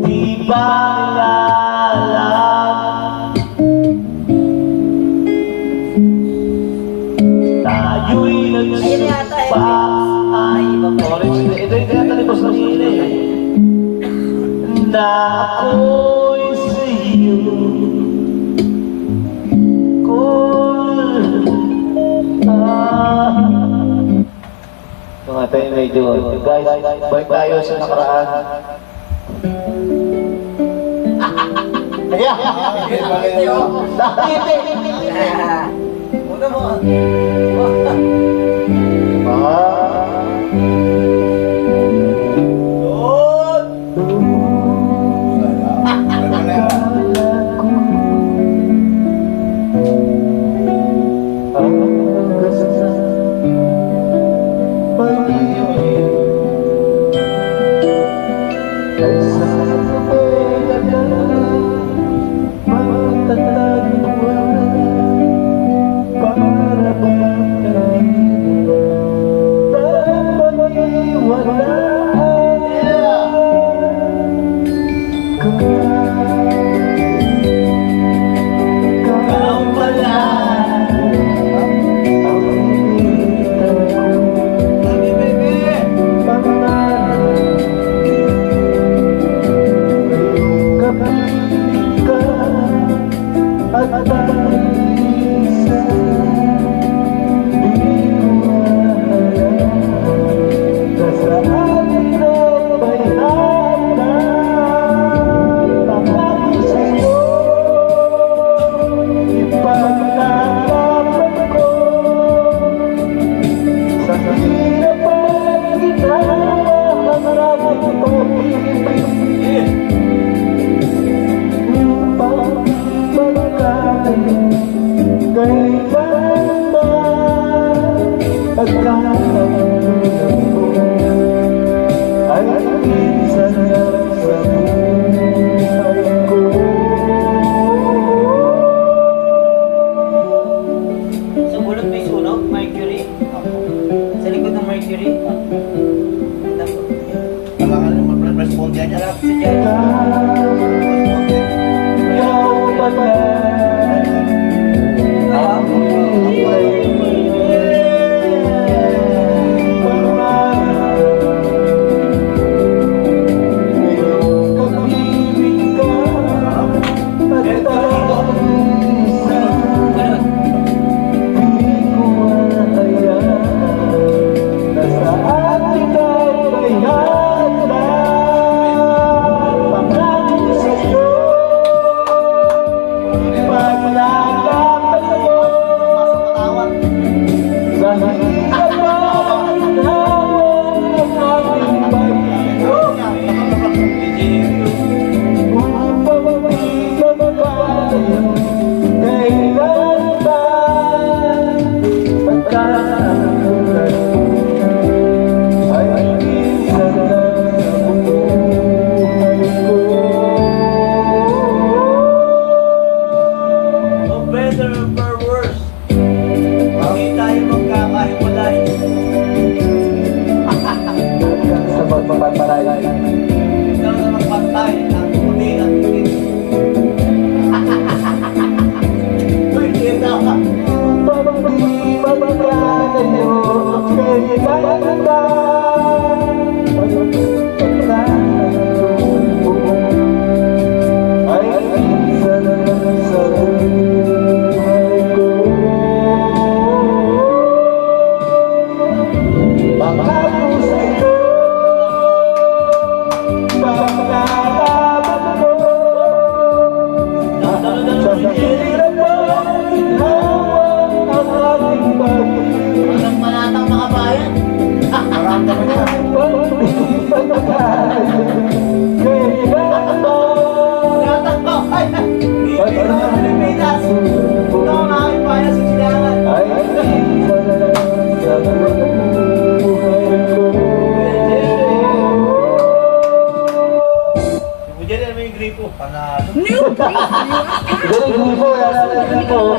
di ba nila alam tayo'y nagsimpa Orange, ito yung tinatalipos ng hili na ako'y sa'yo mga tayo medyo guys, balik tayo sa nakaraan Una mo. para ba Ay, Pilipinas! Ito ang aking payas sa silangan. Diyan na may gripo. Panalo. New Grace Gripo, yan na gripo.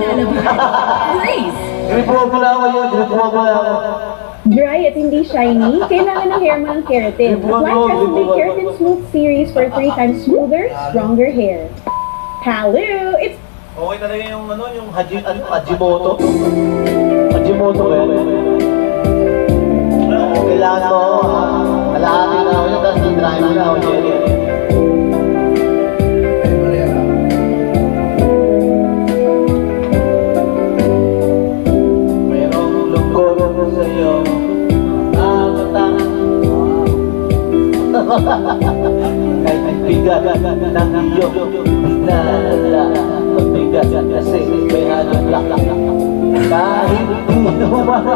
Grace! Gripo mo na ako yun, gripo mo na ako. Dry at hindi shiny, kailangan ng hair mo ng keratin. Apply Present Keratin Smooth Series for 3 times smoother, stronger hair. Hello! It's Okay talaga yung ano, yung Hajimoto. Hajimoto ba yan? Kailangan mo, kalahati na ako yun, tapos i-dry mo na ako yun. Mayroong lungkot sa iyo, kahit ang bigat ng iyong dinadala, mabigat kasi may halong laklak. Kahit di naman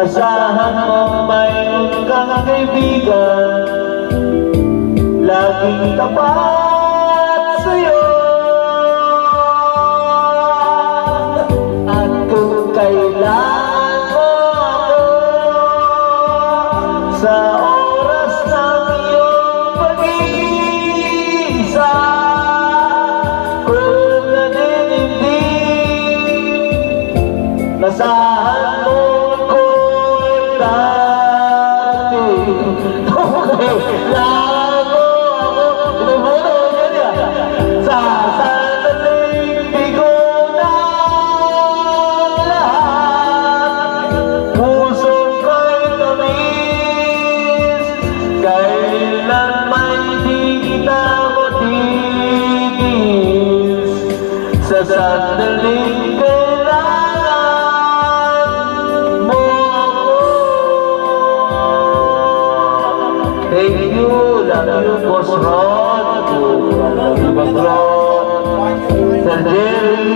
asahan mo mayroon kang kaibigan, laging tapat sa'yo. At kung kailan mo ako sa oras ng iyong pag-iisa, kung naninindig, nasahan mo sandaling kailangan mo ako. Thank you, love you, Boss Rod, love you, Boss Rod, Sir Jerry,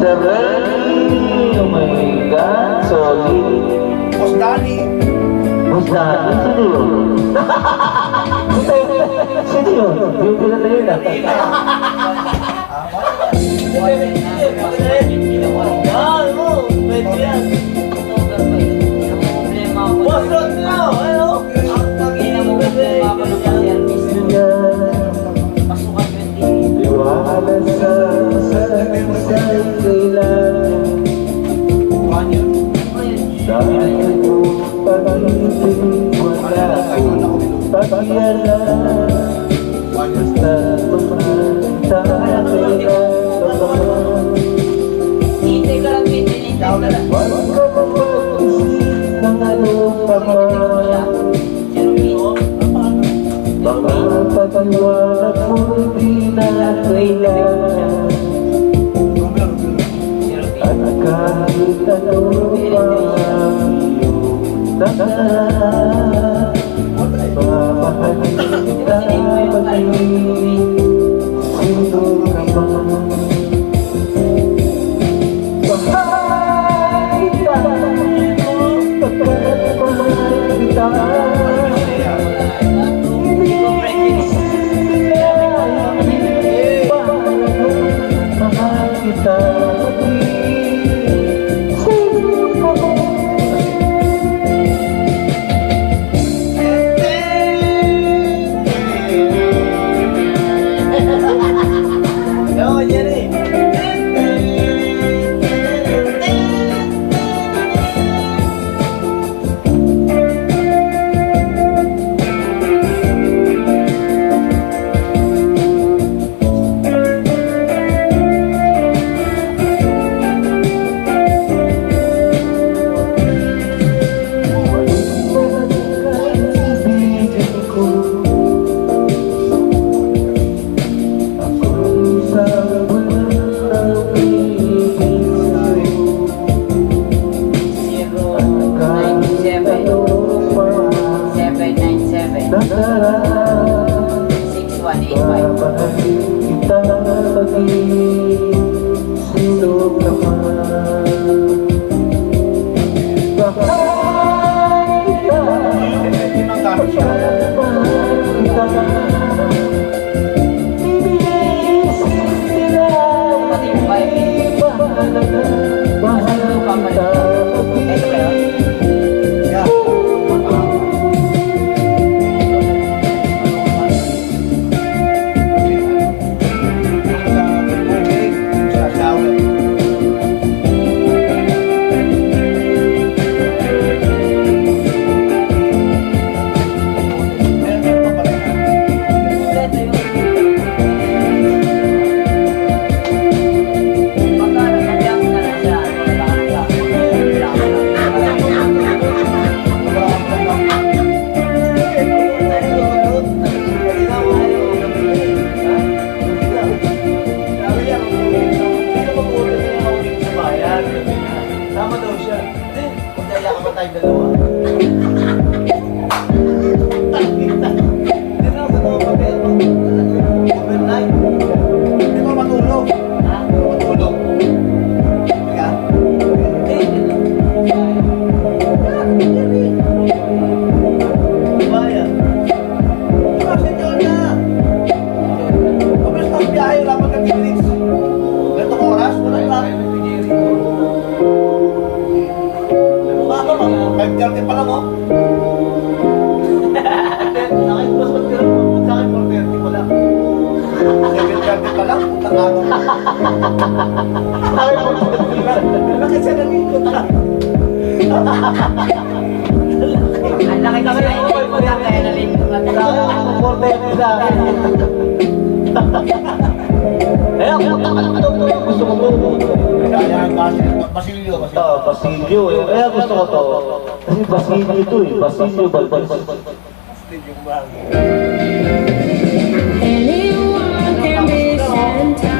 Sir Renny, oh my God, solid. Boss Danny. Boss Danny, sino yun? Sino yun? Yung pinatayin natin. Pag-iala, basta Ang laki kasi na hindi mo na kaya nalito ka Gusto ko po. Basilio. Basilio eh. Kaya gusto ko to. Kasi Basilio ito eh. Basilio Balbal. Anyone can be Santa.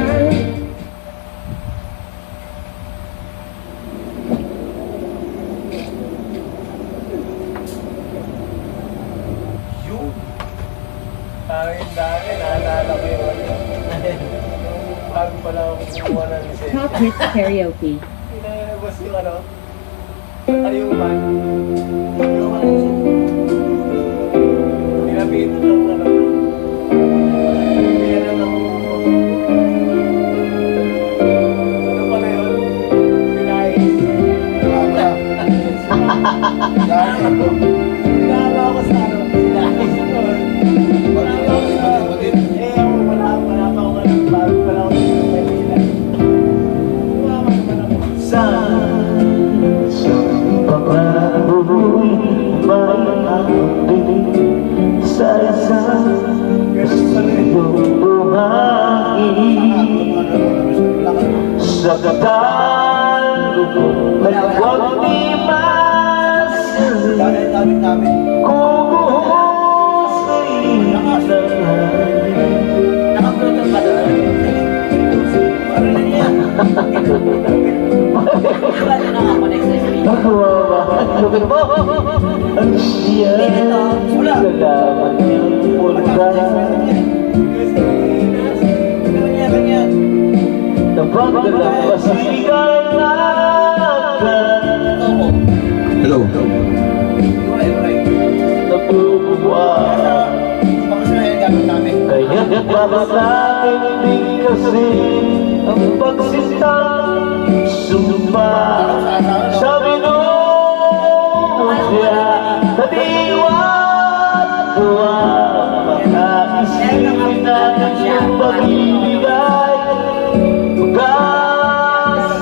Top Hits Karaoke. Sa katalo huwag di masalit kubuhos sa Nakapulot ba doon? Ano na niya? Diba na nakakonect sa screen? Lugin mo ang siya Salamat niyang punta Kanya. pagdalampasigan natin. Hello. Nabubuhay. Kaya't para sa akin hindi kasi ang pagsisitang sumpa. Sabi nung siya, kadiwat ko ang makaisipin natin yung pagbibigay. Pagkas,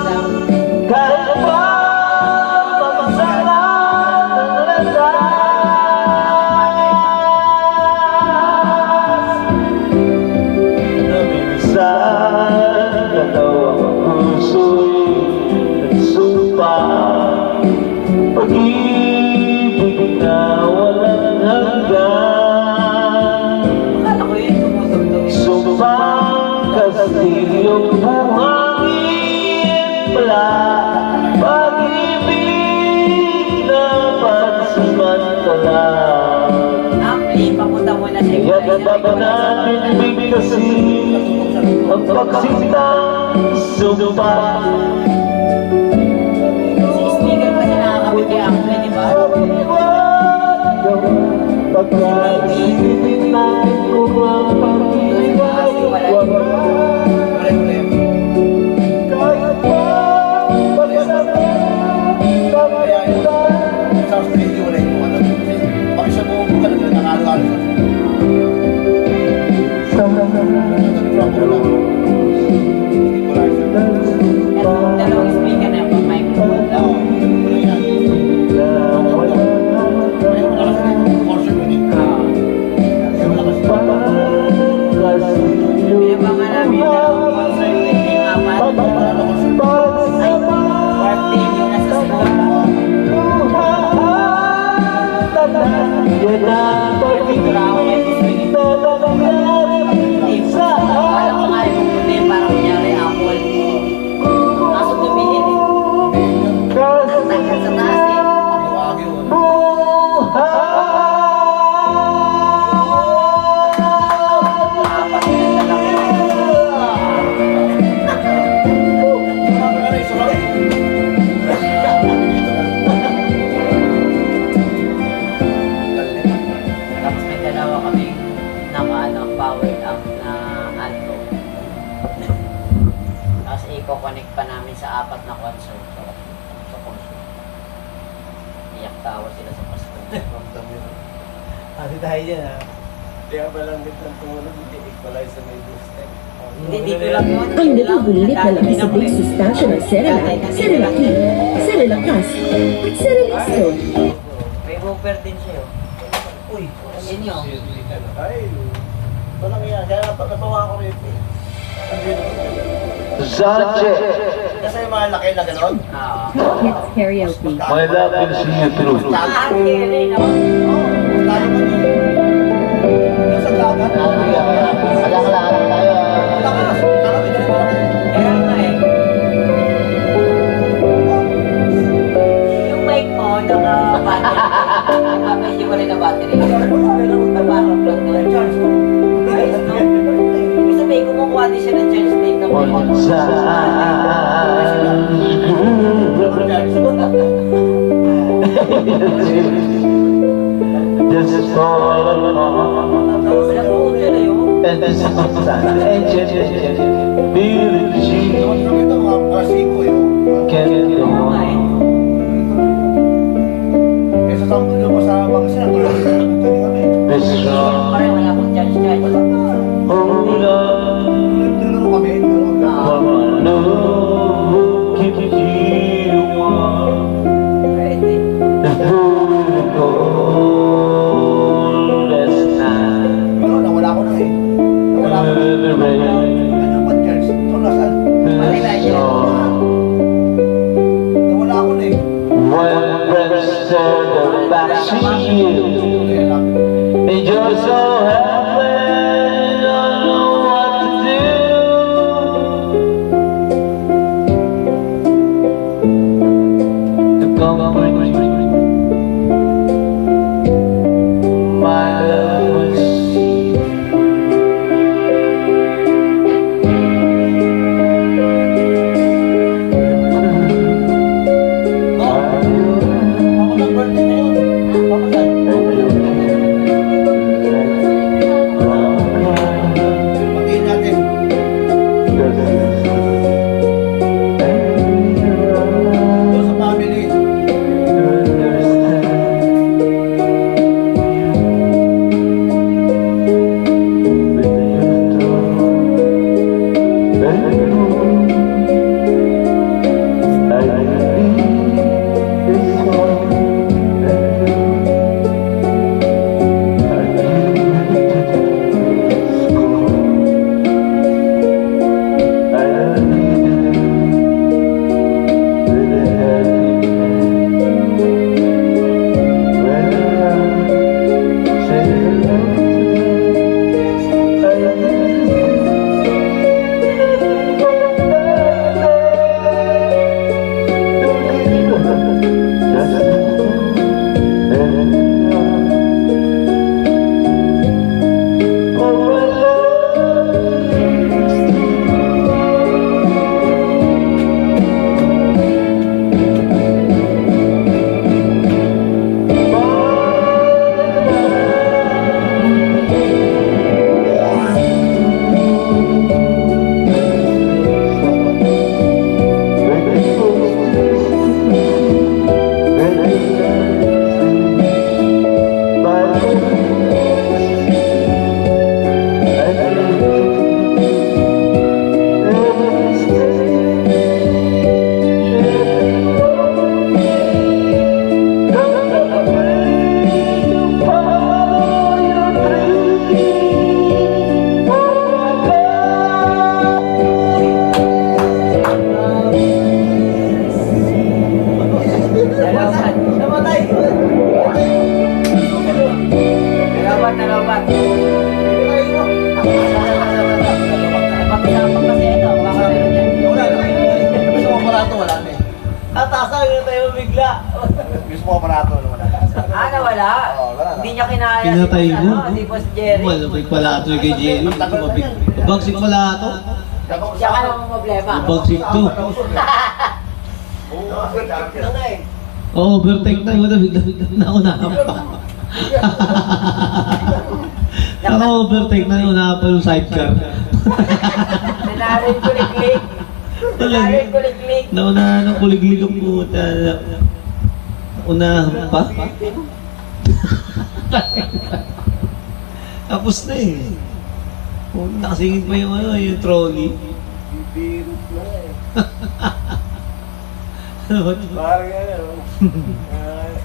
kahit pa mapasarap ng landas. Namiminsan dalawang puso'y nagsumpa. Pag-ibig na walang hanggan. Akala ko yun, tumutugtog. Sumpang kastilyong buhangin pala. Pag-ibig na pansamantala. Ampli, papunta mo na siya. Kaya't dapat natin bigkasin ang pagsintang sumpa. Si speaker kasi nakakabit kay Ampli, di ba? Pagkasipin natin kung ang pag-ibig kahit pa Dalawang speaker na yung microphone daw. Binabangan namin yung dalawang concert with King Amat. Ay, birthday yung nasa school. Picture ako kay Disney. Alam ko nga yung puti, parang kunyari apple. Kaso tumingin eh. Takot sa taas eh. Apat na lalaki. Tapos may dalawa kami powered up na alto. Tapos i-connect pa namin sa apat na console. Sa console. Iyak tawa sila sa pasto. Kasi tayo dyan ha. Kaya balangit ng tumulog, hindi equalize sa may booster. Hindi, dito lang yun. Ang nagugulit na nakasabing sustansya ng Cerelac, Cerelaki, Cerelacas, at Cerelisto. May woofer din siya. Oh. Uy, yun yun. Ay, walang yan. Kaya napatawa ko rin eh. Sanchez, Kasi yung mga laki na gano'n. Hits karaoke. my love will see you through. Lahat kailan naman. Tayo man eh. Yung sa dagat. Alak-alak tayo. Lakas. Parang may dalawa. Kaya nga eh. Yung mic mo, naka-battery. Medyo wala na battery. Parang plug na charge. Ayos, no? Ibig sabihin, kumukuha din siya ng charge plate na On just fall along Wala po ko nila yun. and this is feel it, she Ito mga klasiko eh. can't go Oo nga eh. Eh sa sample nyo pa sa bangsa, tulad kami. be strong. Parang wala akong charge. Hold on, Tulad kami. for my love keep you warm. Pwede. The food cold as night. Pero nawala ko na eh. Nawala ko na. The rain, Ano ba Charles? Ito nasaan? the storm. Nawala ko na eh. When friends turn their backs to you, Kaya lang. and you're so helpless, don't know what to do. The comfort my love will see. Gusto mo aparato na wala. Nawala? Oo, wala na. Hindi niya kinaya. Pinatay si, mo. Di Boss Jerry. Malapit pala ito kay Jerry. Bagsik pala ito. Siya ka naman problema. Bagsik to. Oo, overtake na. Wala, bigla na ako nakapa. Ako overtake na yung nakapa yung sidecar. Nanarin ko ni Click. Nanarin ko ni Click. Naunahan ng kuliglig ang puta. Unahan pa? Tapos na eh. Nakasingit pa yung ano, yung trolley. Bibirot na eh. Ano ba? Parang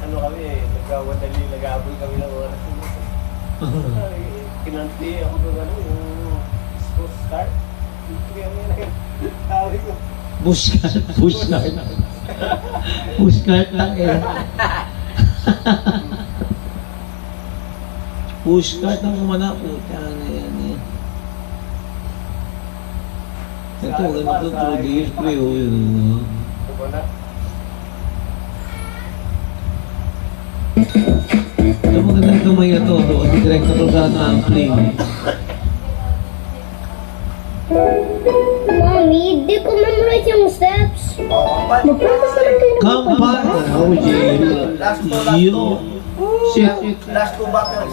ano kami eh, nagkawadali, nag-aabol kami ng oras. Kinanti ako ng ano, yung sports start. Tawag ko. Pushcart. Pushcart lang eh. Pushcart ang kumana po. Kaya na yan eh. Ito, ganito 2 days pre. Yun. Ito maganda ito may ito. Direct na ito sa ang plane. Mommy, di ko memorize yung steps. Mag-practice naman kayo ng Kampan! Oh, Jerry. Yo. Shit. Last 2 battles.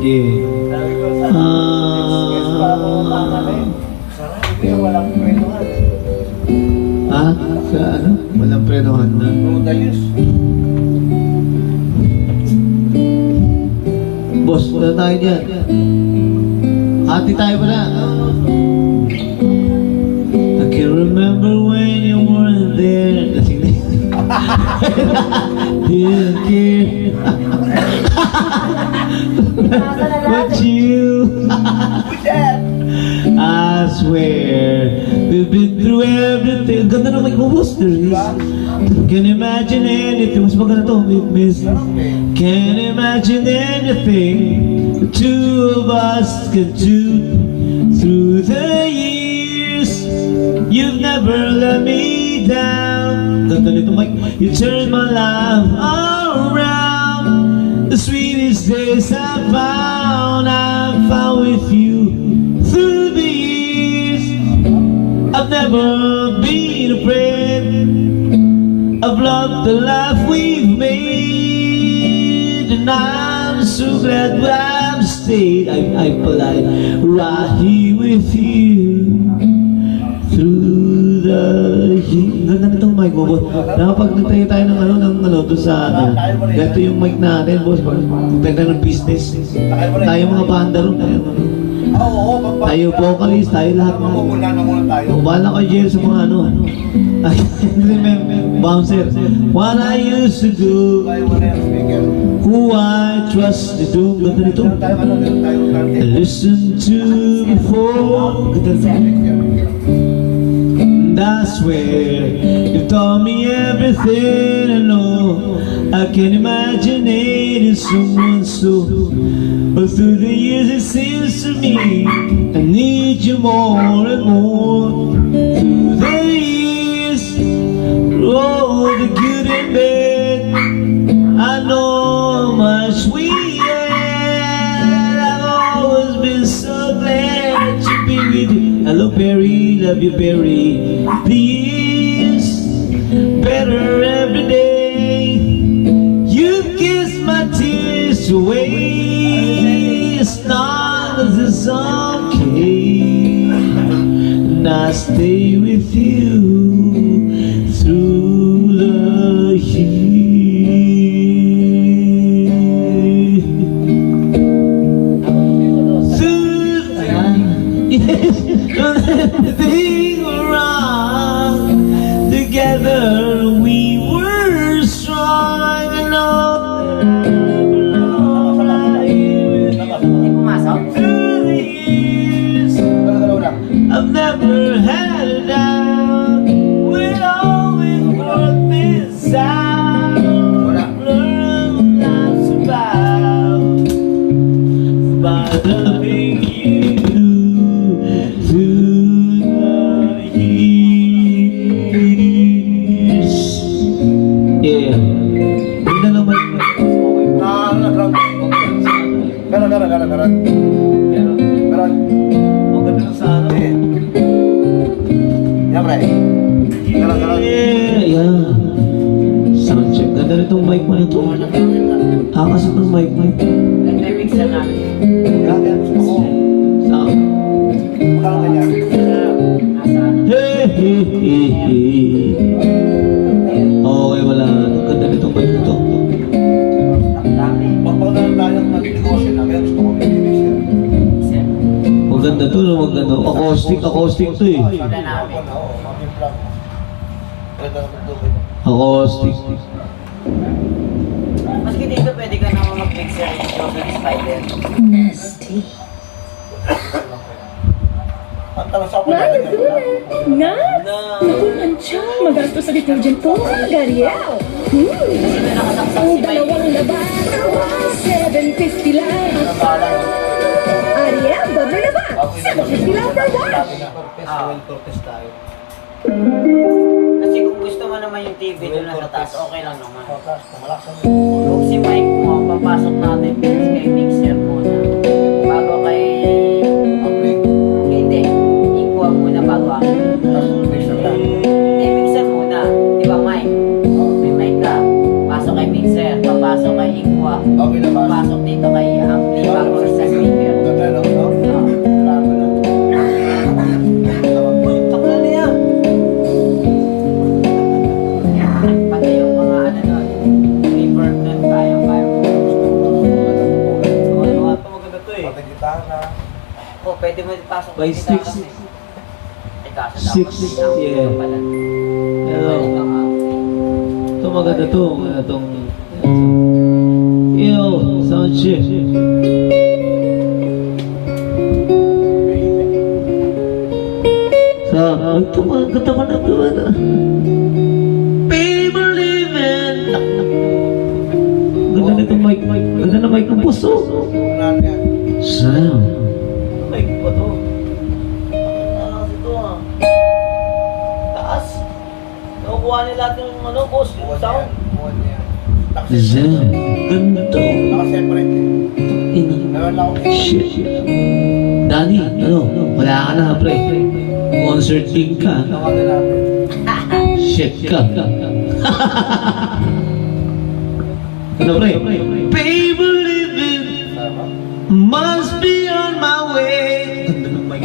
Yeah. Sarap, walang kwentuhan. Sa ano? Walang prenohan na. Brutalius. Boss, wala tayo dyan. Ati tayo pala. I can remember when you weren't there. Lasing na yun. Didn't care. But you, I swear, we've been through everything. Ang ganda na may booster. Can't imagine anything. Mas maganda to, miss. Can't imagine anything the two of us could do through the years. You've never let me down. Ganda nito, Mike. You turned my life around. The sweetest days I found with you through the years. I've never been afraid. I've loved the life we've made, and I'm so glad I've stayed. I'm polite right here with you through the years. Ganda nitong mic mo, boss. Pag nagtayo tayo ng doon sa ano, ito yung mic natin, boss. Pag tayo ng business, tayo mga banda ron. Tayo vocalist, tayo lahat na. Mamumula na muna tayo. Wala kayo Jer sa mga ano. I can't remember. Bouncer. What I used to do, Tayo muna yung speaker. who I trust to do. Ganda nito. Meron tayo ano, meron tayong kante. Listen to before. Ganda nito. And I swear, you taught me everything I know. I can imagine hating someone so. But through the years it seems to me I need you more and more. Through the years, through all the good and bad, I know how much we had. I've always been so glad to be with you. Hello Perry, love you Perry. The years better every day. You kiss my tears away. As long as it's okay, and I stay with you through the years. Everything wrong. Together we were strong enough. Through the years, I've never had a doubt. We'll always work this out. Learn life's about by loving you through the years. Yeah. Ganda naman. Meron. Maganda sa ano. Yan, pre. Meron. Yeah. Sound check. Ganda nitong mic mo nito. Kakasap ng mic mo. Nag-mix na namin. Yan, gusto ko. Sound. Parang ganyan. Nasa ano. Hey, hey, hey, hey. Okay, wala. Ganda nitong mic nito. Ang dami. Pagpagdaan tayo ng nag-negosyo na, meron gusto ko may Isa. Maganda to, no? Maganda. Acoustic to eh. Wala namin. Acoustic. Maski dito pwede ka naman mag-mixer yung Joker Spider. Nasty. Ang tanong sa ako Na? Naku, mancha. Magastos sa detergent to. Gariel. Ang dalawang laban. 750 lang. Ariel, doble na ba? 750 lang per wash. Kasi kung gusto mo naman yung TV doon na sa taas, okay lang naman. Kung si Mike mo, papasok natin kay mixer muna. Bago kay... Hindi. Ikuha muna bago ako. Hindi, mixer muna. Di ba Mike? May mic ka. Pasok kay mixer. Papasok kay Ikuha. Papasok dito kay Ampli bago sa speaker. Pati yung mga ano nun, reverb nun, kaya-kaya. Oh, pwede mo ipasok By yung six. gitara. Eh, kaso Six, dapat may yeah. amp pala. Hello. Balik ang amp. Ito maganda to. Maganda tong... Yo, sound check. Ito maganda pa na gawin. People living. Ganda nitong mic. Ganda na mic ng puso. Sound. Mic pa to. Kasi to ah. Taas. Nakukuha nila lahat yung ano, boss, yung sound. Sound. Ganda to. Naka-separate eh. Ina. Meron lang ako. Shit. Danny, ano? Wala ka na, pre. Concert king ka. Tawagan natin. Shit ka. Ano, pre? Baby living must be on my way. Ganda ng mic.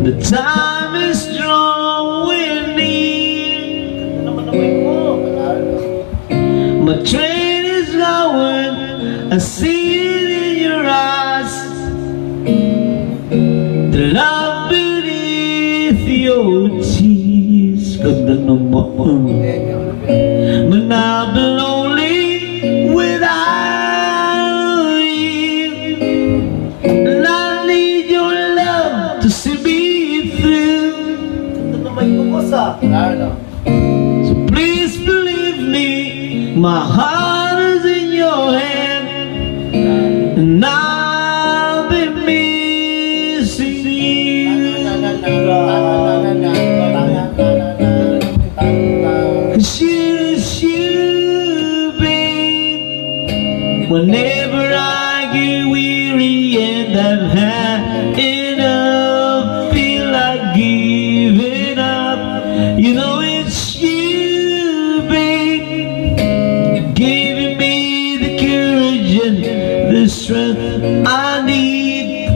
The time is strong, we're near. Ganda naman ang mic mo. My train is going, I see it in your eyes. your tears. Ganda naman. But I'll be lonely without you. And I need your love to see me through. Ito na may bukos ah. Ano? So please believe me, my heart is in your hand, and I'll be missing you. 'Cause you, babe. Whenever I get weary and I've had enough, feel like giving up. You know it's you, babe, giving me the courage and the strength I need.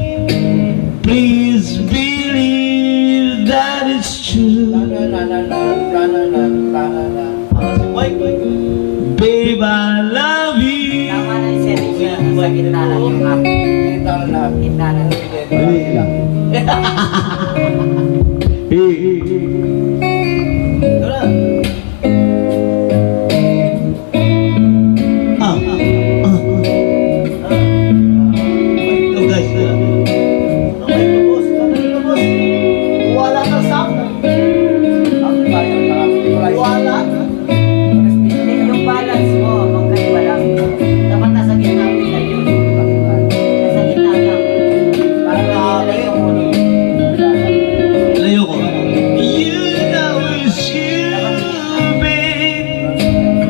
Please believe that it's true. Babe, I love you. Tama na yung servisyo sa gitna lang yung gitna lang. Hey. Ito na. Ito guys, May bukos. Ano yung bukos? Wala na sound. Wala. Yung balance mo, magkaiba lang. Dapat nasa gitna nila yun. Nasa gitna lang. Para nakakala yung ulo. layo ko. You know it's you, babe.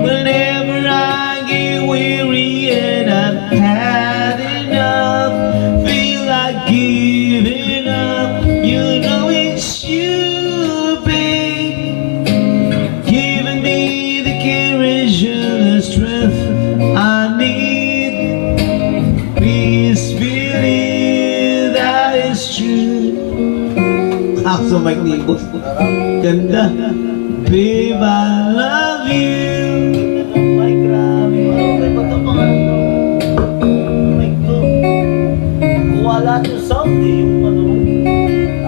Whenever I get weary and I've had enough, feel like giving up. You know it's you, babe, giving me the courage and the strength I need. Please believe that it's true. Akso Mike Nico. Ganda. Babe, I love you. Ay, grabe. Ay, ba't ang mga ano? Ay, ito. Wala yung sound eh. Yung ano.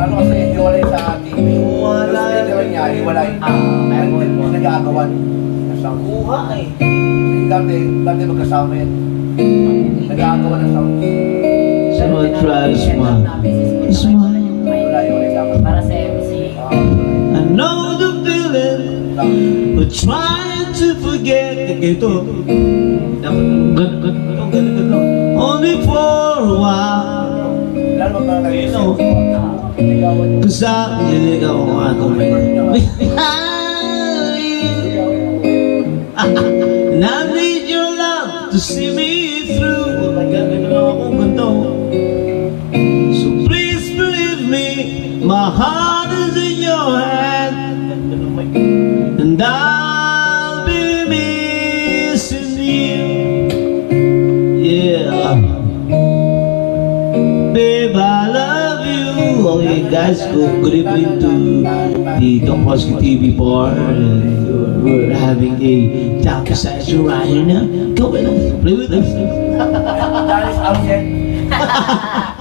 Ano kasi hiwalay sa TV. Wala. Yung speaker niya, hiwalay. Meron mo. Nag-aagawan. Sound. Kuha eh. Dati magkasama yan. Nag-aagawan ng sound. Someone try to smile. Smile. Hiwalay dapat. Para sa MC. I know the feeling, but trying to forget. Ito. Ganito. Only for a while. Lalo pa kayo. You know. Cause nililigaw ko nga ito. And I need your love to see me through. Ganito lang ako, ganito. So please believe me, my heart is in your hand, and I'll be missing you. Yeah. Babe, I love you. Okay guys, good evening to the Don Bosco TV bar. We're having a jam session right here now. Go with us, play with us. That is absent.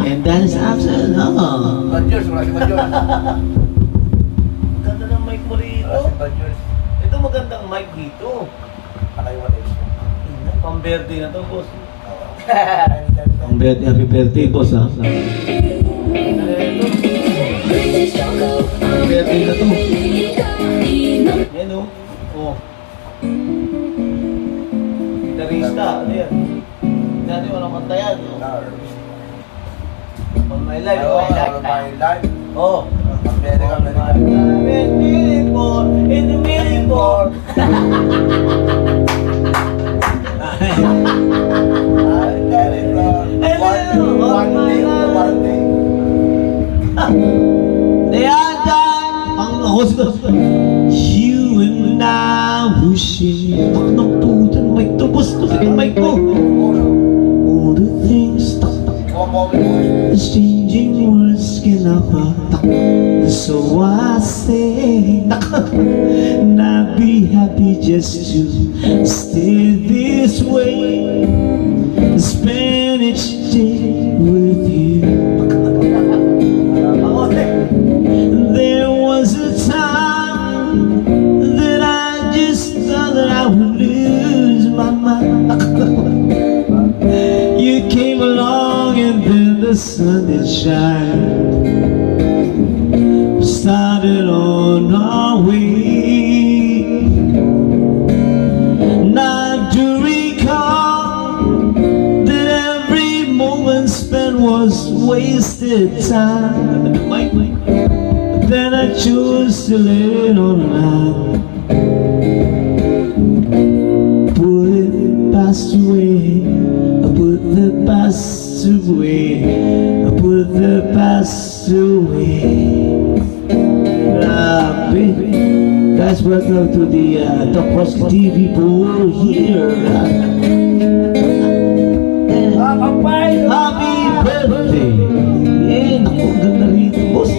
And that is absent. Oh. Badjurs, wala si Badjurs. Ganda ng mic mo rito. Wala si Badjurs. Ito magandang mic dito. Nakaiwalay siya. Pang-birthday na to, boss. Oo. Pang-birthday, happy birthday, boss, ha? Pang-birthday na to. Yan, oh. Oh. Gitarista, ano yan? Dati walang kanta yan. On my life, Oo, oh. my life. Oh. America, America. In the middle for. You and I wishing. Tak ng putan, may tubos to sa mic mo. All the things is changing words kinapatak. So I say, not be happy just to stay this way. Spend each day with you. There was a wasted time. Then I chose to let it on line. Put it past away. I put the past away. I put the past away. Guys, welcome to the Top Rosk TV pool here. Happy birthday! Eh, naku, ganda rito, boss.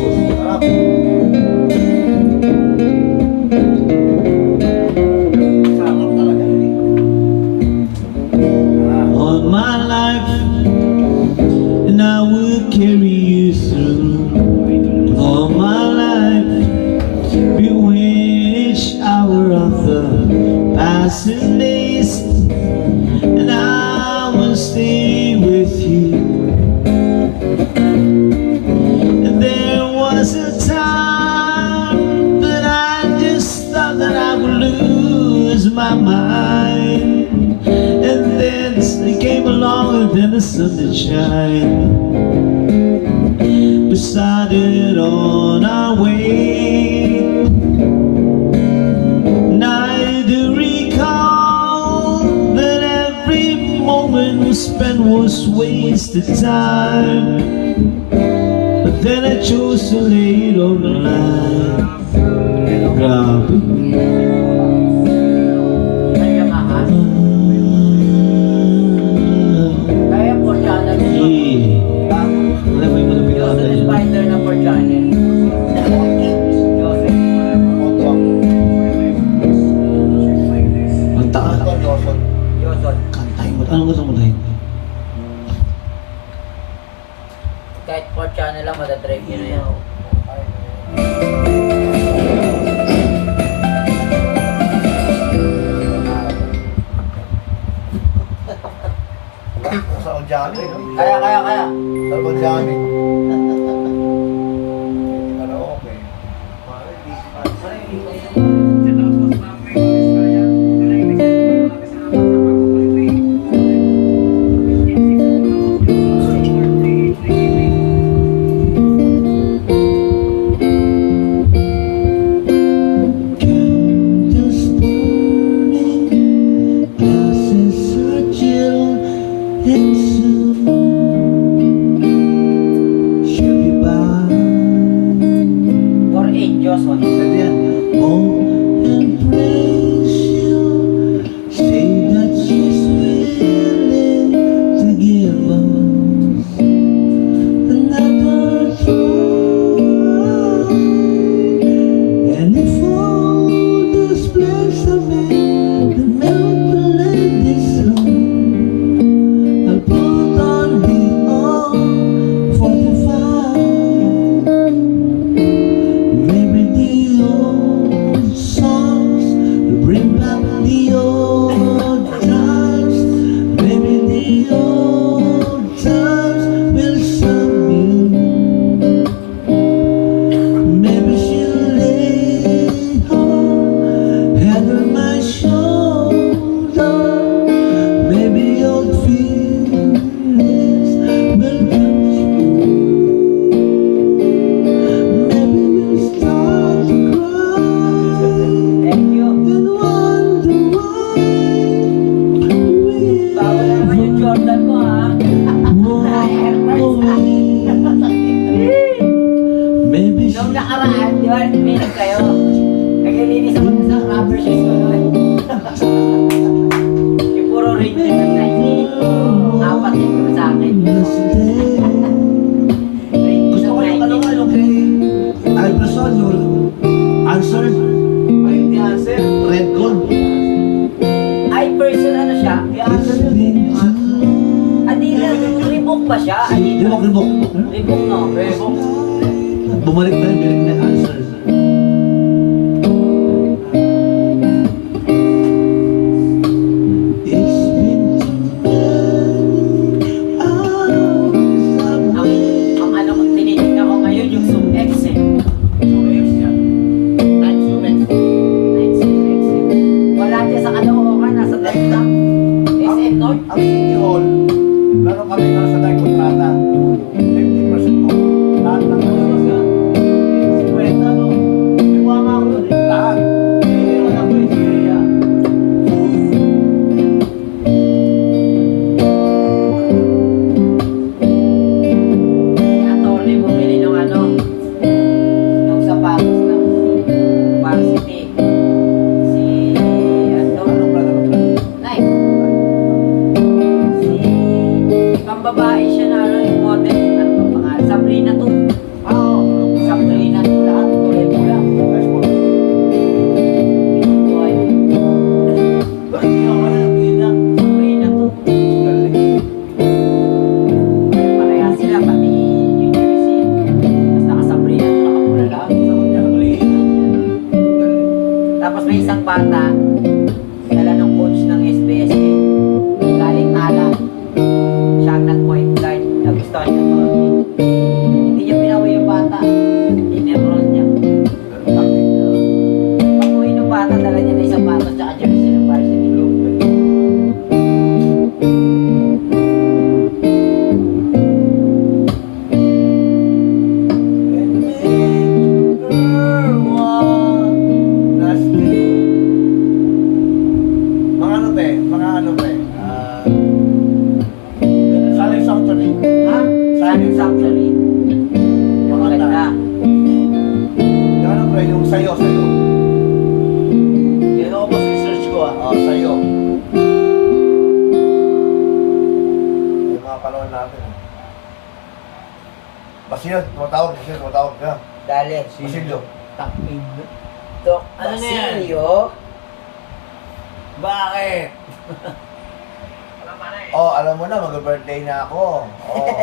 All my life, and I will carry you through. All my life, beware each hour of the passing days, and I will stay with you. And there was a time that I just thought that I would lose my mind, and then it came along, and then the sun did shine. We started on our way. Spent was wasted time, but then I chose to lay it on the line. Grabe. Kaya po channel. Yeah. Wala ba yung malapit Joseph natin? Spider na po channel. Joseph. Ang taal. Joseph. Kantahin mo. Anong gusto mo tayo? Kahit po channel lang, madadrag nyo na yan. Sa Ojami, no? Kaya. Sa Ojami. Ano, okay. For angels, one. Nung nakaraan, di ba, minag kayo. Naglilinis ako sa rubber shoes ko noon. Yung puro ring ng 98. Apat yung sa akin. Gusto ko yung ano nga, yung kay Alberson, yung answer. Ay, hindi answer. Red gold. Ay, person ano siya? Adidas, Reebok ba siya? Adidas. Ribok. Reebok, no? Reebok. Bumalik na yung answer. may isang bata, dala ng coach ng SBSA, galing Tala. Siya ang nag-point guard, nagustuhan niya to. Hindi niya pinawi yung bata, in-enroll niya. Pag-uwi ng bata, dala niya na isang bata tsaka jersey ng varsity. Mga ano pe? Mga ano pe? Silent Sanctuary. Ha? Silent Sanctuary. Yung maganda. Yung ano pre? Yung sayo. Yan ako mas research ko ah. Oh, sayo. Yung mga panahon natin. Basilio, tumatawag ka. Dali. Basilio. Takin. Dok, Ano na yan? Basilio. Bakit? Oh, alam mo na, mag-birthday na ako. Oh.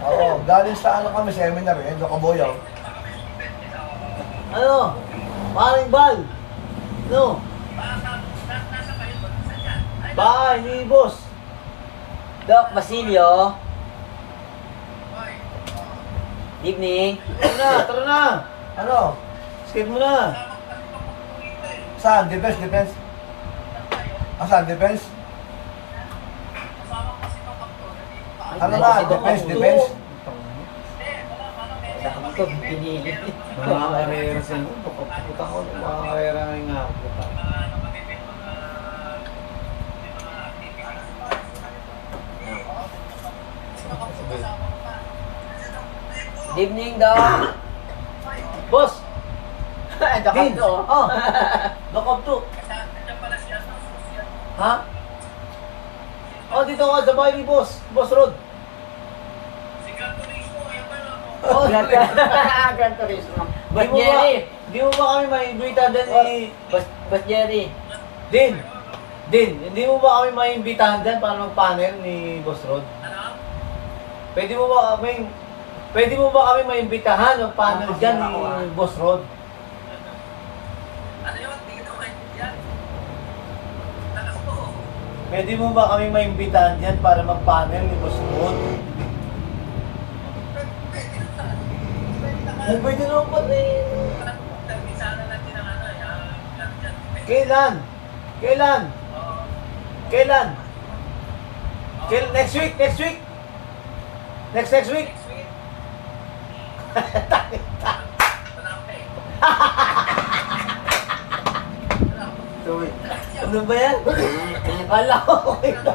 Oo, galing sa ano kami, seminar eh, Docaboyo. Ano? Paring bal? No? Bahay ni boss. Doc, Basilio. Good evening. Tara na. Ano? Skate mo na. Saan? Defense? Saan? Defense? Ano ba? Defense? Ito, pinili. Mga karera sa inyo. Puta ko ng mga karera nga. Puta. Good evening, Doc. Boss! Doc, Din. to. Oh! Lock up to. Ha? Oh, dito ka sa bahay ni boss. Boss Rod. Oh, Gran Turismo. Bas Di mo ba, Jerry. di mo ba kami maimbitahan din ni... Bas Jerry. Din, hindi mo ba kami maimbitahan dyan para mag-panel ni Boss Rod? Pwede mo ba kami maimbitahan mag-panel dyan ni Boss Rod? Pwede mo ba kami maimbitahan dyan para mag-panel ni Boss Rod? Pwede naman pa rin. Kailan? Next week? Next week? Ano ba yan? Kala ko okay na.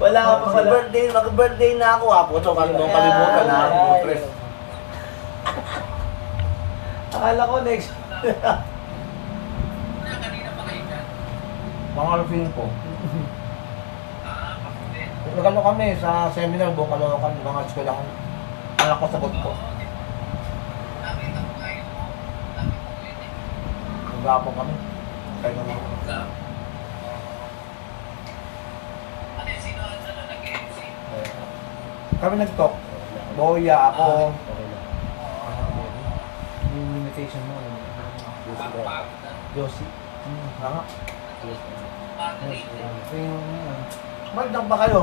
Wala ka pa pala. Mag-birthday na ako ha. Puto, kalimutan na ako. Putres. Akala ko next. Mga alfin po. Nagano kami sa seminar, Bukalokan, mga eskwela anak ko sagot ko. Nagapong kami. Kaya naman. Kami nag-talk. Boya, ako. Yung limitation mo. Josie. Nga. Magdang ba kayo?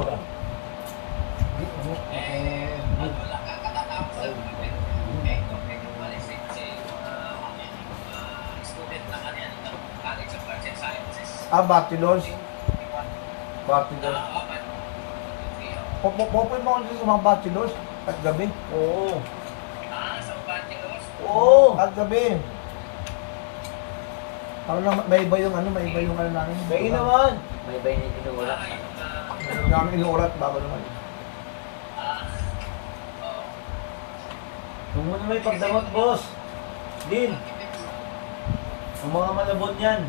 Bachelors. Popoy mo ako dito sa mga bachelors at gabi. Oo. At gabi. Parang lang, may iba yung ano namin. May naman. May bay na tinula. May namin inuulat bago naman. Huwag mo na may pagdamot, boss. Din. Ang mga malabot yan.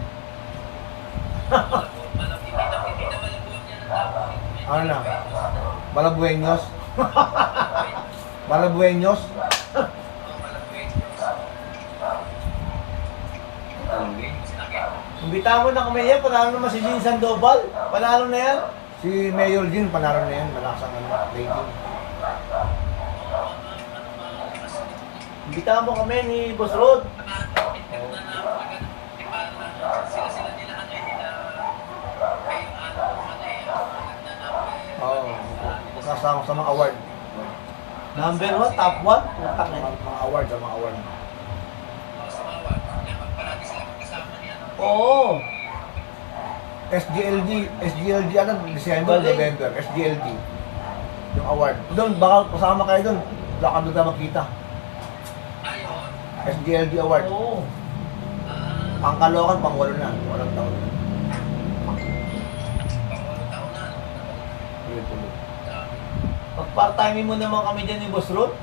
Ano na? Malabueños? Malabueños? Imbitahan mo na kami yan. Panalo naman si Jean Sandoval. Panalo na yan. Si Mayor Jean, panaro na yan. Malakas ang rating. Imbitahan mo kami ni Boss Rod. Oo. Kasama sa mga award. Number 1, top 1. Utang eh. Mga award, sa mga award. Oo. SGLG ano, December, November, SGLG. Yung award. Doon, baka kasama kayo doon. Wala ka doon na makita. SGLG award. Oo. Ang Caloocan, pang 8 na. 8 taon na. Tuloy-tuloy. Pag-part-time mo naman kami dyan ni Boss Rod.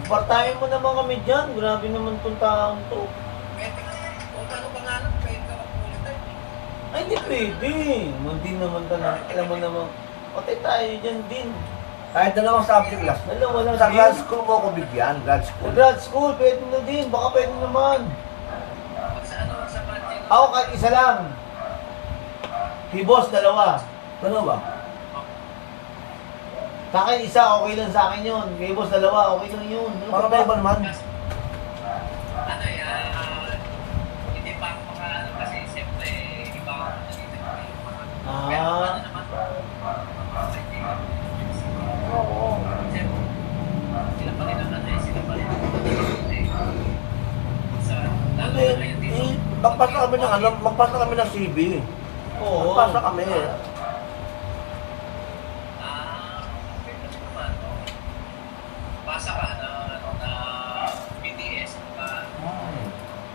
Pag-part-time mo naman kami dyan. Grabe naman itong taong to. Ay, hindi pwede. Hindi naman talaga. Alam mo naman, patay tayo dyan din. Kahit dalawang subject last. Dalawa lang Sa din. grad school mo ko bigyan, grad Sa school. grad school, pwede na din. Baka pwede naman. Ako kahit isa lang. Si Boss, dalawa. Ano ba? Sa akin, isa, okay lang sa akin yun. Kay Boss, dalawa, okay lang yun. Ano Para ba? ba iba naman? Ah. Magpasa kami ng ano, magpasa kami ng CV. Oo. Magpasa kami.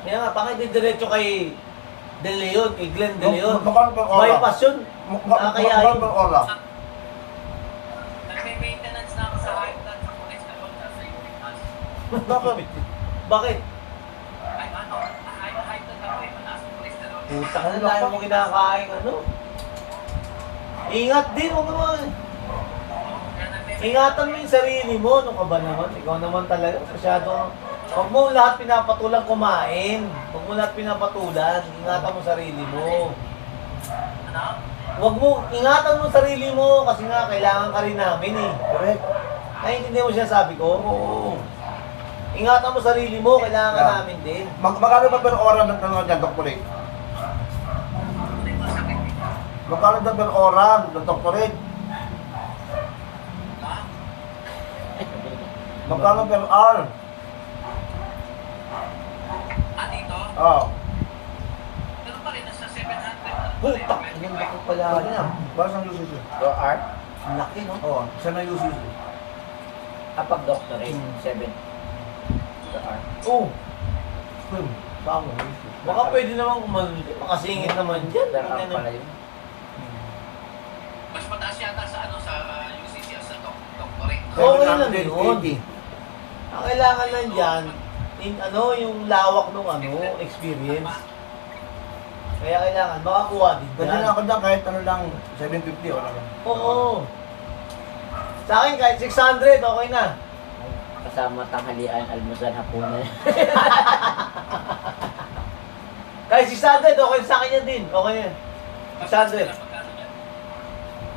Kaya nga, bakit diretso kay De Leon, kay Glenn De Leon? Magkano ba oras? May pasyon. Nakakayain. Magkano ba oras? Nagme-maintenance na ako sa high-blood sa cholesterol sa uric acid. Bakit? Bakit? Ay, ano? High-blood ako eh, mataas ang cholesterol. Puta ka na lang mo kinakain, ano? Ingat din, huwag naman. Ingatan mo yung sarili mo, ano ka ba naman? Ikaw naman talaga, masyado. Huwag mo lahat pinapatulang kumain. Huwag mo lahat pinapatulan. Ingatan mo sarili mo. Huwag mo, ingatan mo sarili mo kasi nga kailangan ka rin namin eh. Correct. Naiintindihan mo siya sabi ko? Oo. Ingatan mo sarili mo, kailangan ka namin din. Magkano ba per oras ng tanong dyan, doctorate? Magkano ba per oras ng doctorate? Magkano per hour? Oo. Pero pa rin, nasa 700. Puta, ang laki pala Ano niya. yan? Para sa UCC? Per hour? Ang laki, no? Oo. Isa na UCC. Kapag doctorate, 7 per hour. Oo. Saan mo? Baka pwede naman makasingit naman dyan. Per hour pala yun. Mas mataas yata sa ano sa UCC as sa doctorate. Okay lang yun. 780. Ang kailangan lang dyan, yung lawak ng experience. Kaya kailangan makakuha din Kasi dyan. na ako dyan kahit ano lang, 750 o lang. Oo. Sa akin kahit 600, okay na. Kasama tanghalian, almusal, hapunan. Kahit 600, okay sa akin yan din. Okay yan. 600.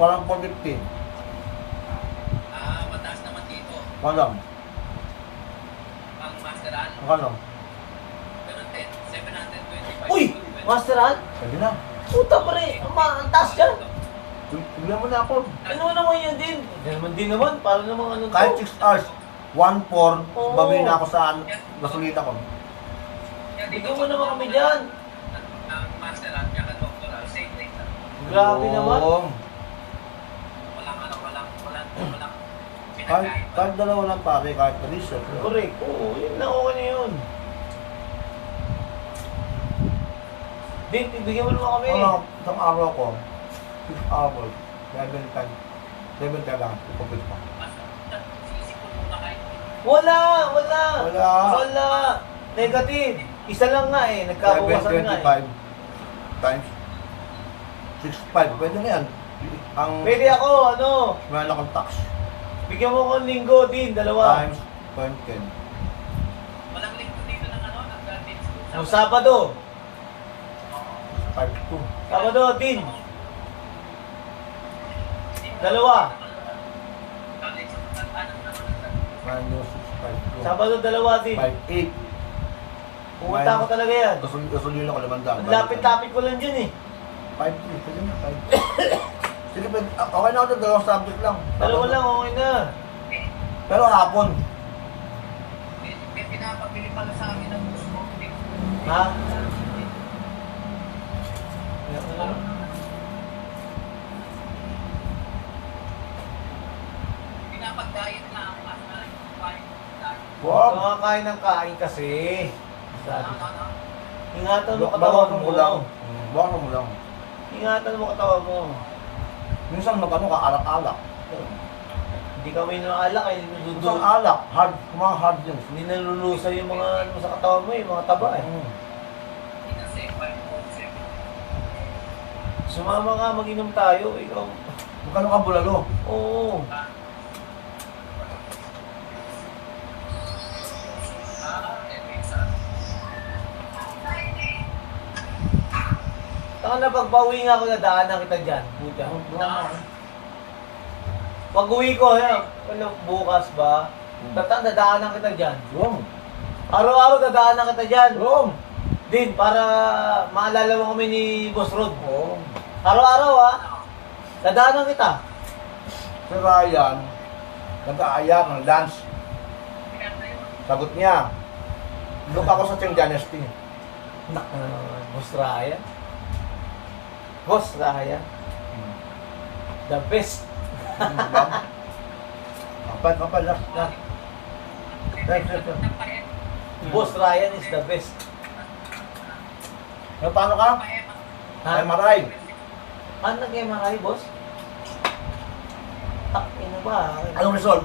Parang 450. Mataas naman dito. Malam. Ang masteral, Ano? pero 725. Uy! Masteral? Sabi na. Puta pre, ang taas dyan. Tignan mo na ako. Ano naman yan din? Hindi naman, para naman ano to. Kahit 6 hours, 1-4, Oo. babili na ako sa gasolina ko. Bigyan mo naman kami dyan. Ang masteral, kaya doctoral, same rate lang. Grabe naman. Oo. Walang Kahit dalawa lang pare, kahit na research. Correct. Oo, yun lang okay na yun. Din, bigyan mo naman kami. Wala, isang araw ko, 6 hours, 7 times. 7 ka lang, ipapit pa. Isipon muna kayo. Wala. Wala. Negative. Isa lang nga eh, nagkabawasan nga eh. 725 times 6.5, pwede na yan. Ang Pwede ako, meron akong tax. bigyan mo ko ng linggo din, dalawa. Times 0.10. Walang link dito ng ng guardian school. Yung Sabado. 5'2". Sabado, din. Dalawa. Minus 6'5". Sabado, dalawa din. 5'8". Pumunta ako talaga yan. Gasolina ko 500. Ang lapit-lapit ko lang dyan eh. 5'3". Pwede na, 5'3". Sige, okay na ako doon. Dalawang subject lang. Dalawa lang, okay na. Pero hapon. May pinapabili pala sa akin ng gusto mo. Ha? Pinapag-diet na ang Wow. Nakakain ng kain kasi. Sabi. Ingatan mo katawan Bawasan mo. mo lang. Bawasan mo lang. Ingatan mo katawan mo. Minsan mag-ano ka, alak-alak. Hindi ka may alak eh. Minsan alak, hard, mga hard yun. Hindi nalulusa yung mga ano sa katawan mo eh, mga taba eh. Sumama ka, mag-inom tayo. Ikaw. Magkano ka bulalo? Oo. Taka na pagpauwi nga ako na daanan kita dyan. Buta. Pag uwi ko, ano, bukas ba? Dadaanan kita dyan. Yung. Araw-araw dadaanan kita dyan. Yung. Din, para maalala mo kami ni Boss Rod. Oo. Araw-araw dadaanan kita. Si Ryan, nag-aayak ng dance. Sagot niya, look ako sa Cheng Dynasty. Boss Ryan. Boss Ryan. The best. Kapal lang. Boss Ryan is the best. Paano ka? Ha? MRI. Ano nag-MRI, boss? Ano ba? Anong result?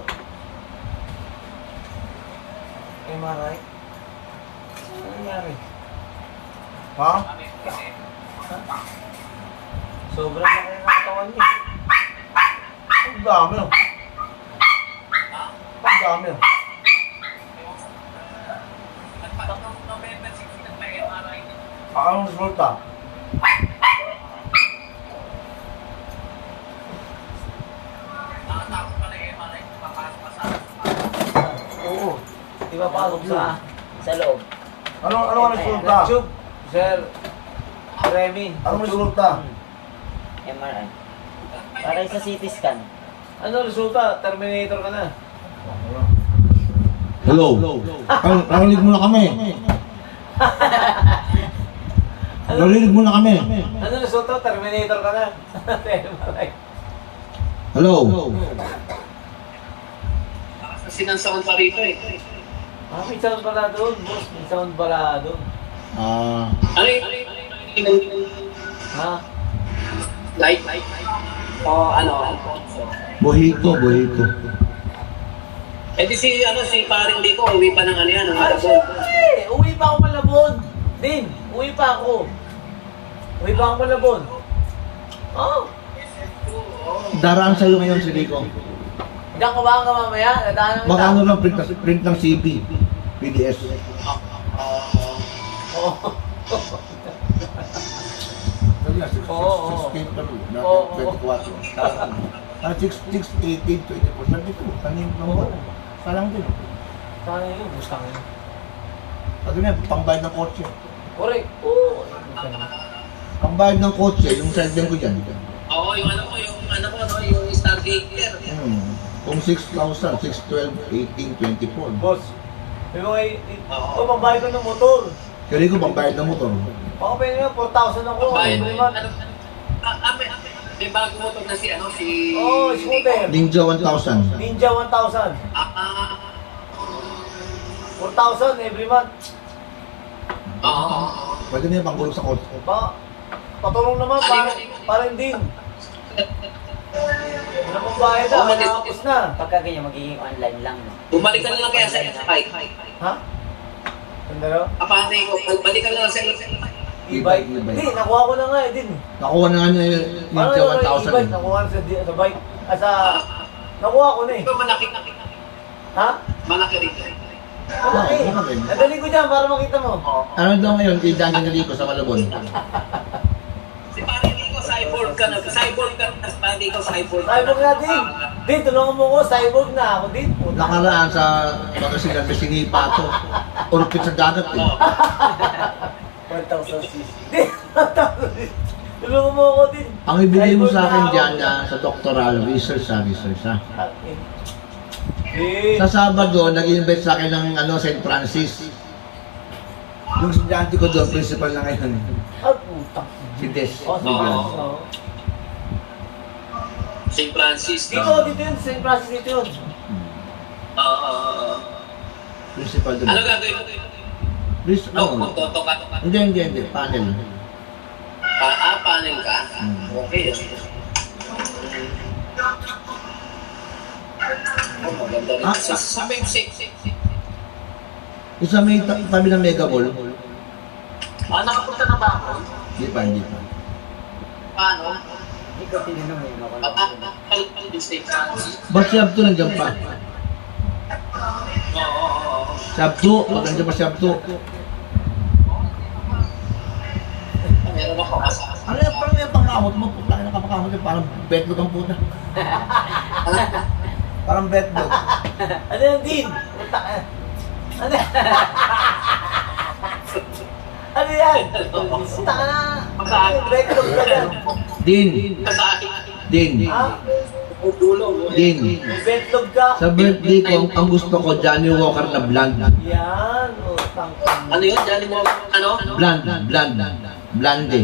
MRI? Ano nangyari? Ha? Sobrang laki ng katawan niya. Ang dami. Ang dami. November 16 na MRI. Anong resulta? Nakatapos pala yung MRI. Papasok pa sa Oo. Di ba pasok sa loob? Anong resulta? Tube, Sir Remy. Anong resulta? MRI. Para sa CT scan. Ano resulta? Terminator ka na. Hello. Narinig mo na kami. Narinig mo na kami. Ano resulta? Terminator ka na. MRI. Hello. sinansaon pa rito eh. May sound pala doon, boss. May sound pala doon. Ano yung Ha? light? O ano? Buhito. Eh di si paring dito, uwi pa ng ano yan, ng Ay, Malabon. syempre! Uwi pa ako Malabon. Din, uwi pa ako. Uwi pa ako Malabon. Oh, Daraan sa'yo ngayon si Rico. diyan ka ba ka mamaya? Nadaanan kita. Magkano lang print ng CP? PDS. Oo. Oo. 6 pa rin. Oo. 24. 6, 18, 24. Sabi ko, tanim ng mo. Salang din. Sana yun, gusto ko yun. Pag na, pangbayad ng kotse. Correct. Oo. Pangbayad ng kotse, yung sideline ko dyan. Oo, yung yung Stargazer. Kung 6,000, 6, 12, 18, 24. Boss, may mga, pambayad ko ng motor. Kaya Rico, pangbayad ng motor. Baka pwede nga, 4,000 ako. Bayad Every mo. month. May bago mo na si Oo, scooter. Ninja 1,000. Ninja 1,000. 4,000 every month. Oo. Pwede na yung panggulong sa kotse. Ba, patulong naman, parang din. Wala pong bayad na, nakapos na. Pagka ganyan, magiging online lang. No? Bumalik ka na lang kaya sa e-bike. Ha? Sandalo? Kapatay ko, balik ka na lang sa e-bike. E-bike? Hindi, nakuha ko na nga eh, din. Nakuha na nga niya yung Ninja Ano naman 1,000. e-bike? Nakuha na sa bike. Nakuha ko na eh. Ito malaki. Ha? Malaki rin. Malaki. Nadali ko dyan para makita mo. Ano daw ngayon, kay Daniel Rico sa Malabon? ka na. Cyborg ka na. Pati ikaw cyborg. Cyborg na din. Din, tulungan mo ko. Cyborg na ako din. Nakaraan sa magasinan, may sinipa to. Urpit sa dagat eh. 1,000cc. Din, 1,000cc. Tulungan mo ako din. Ang ibigay mo sa akin Cyborg na dyan ako. sa doctoral, research ha. Eh, Sa Sabado, nag-invite sa akin ng St. Francis. Yung estudyante ko doon, principal na ngayon. ah, putak. Si Des. Oh, St. Oo. Francis. oh. St. Francis. Dito, dito yun. St. Francis dito yun. Principal doon. Ano gagawin mo? Magtoto ka. Hindi. Panel. Panel ka? Okay. Maganda rin. Sabi yung safe. Isa may tabi ng Mega Ball. Nakapunta na ba ako? Hindi pa. Paano? Hindi ko tinanong eh. Palit yung St. Francis. Ba't si Abdo nandiyan pa? Oo. Si Abdo, maganda pa si Abdo. Meron ako kasama. Ano yung parang yung pangkamot mo? Puta na kapakamot yung parang betlog ang puta. Parang betlog. Ano yan, Din? Putak. Ano yan? Ano yan? Putak na. Backlog ka yan. Din. Din. Ha? Dulo. Din. Backlog ka. Sa birthday ko, ang gusto ko, Johnny Walker na blonde. Yan. Utang. Ano yun? Diyan mo, ano? Blonde. Blonde.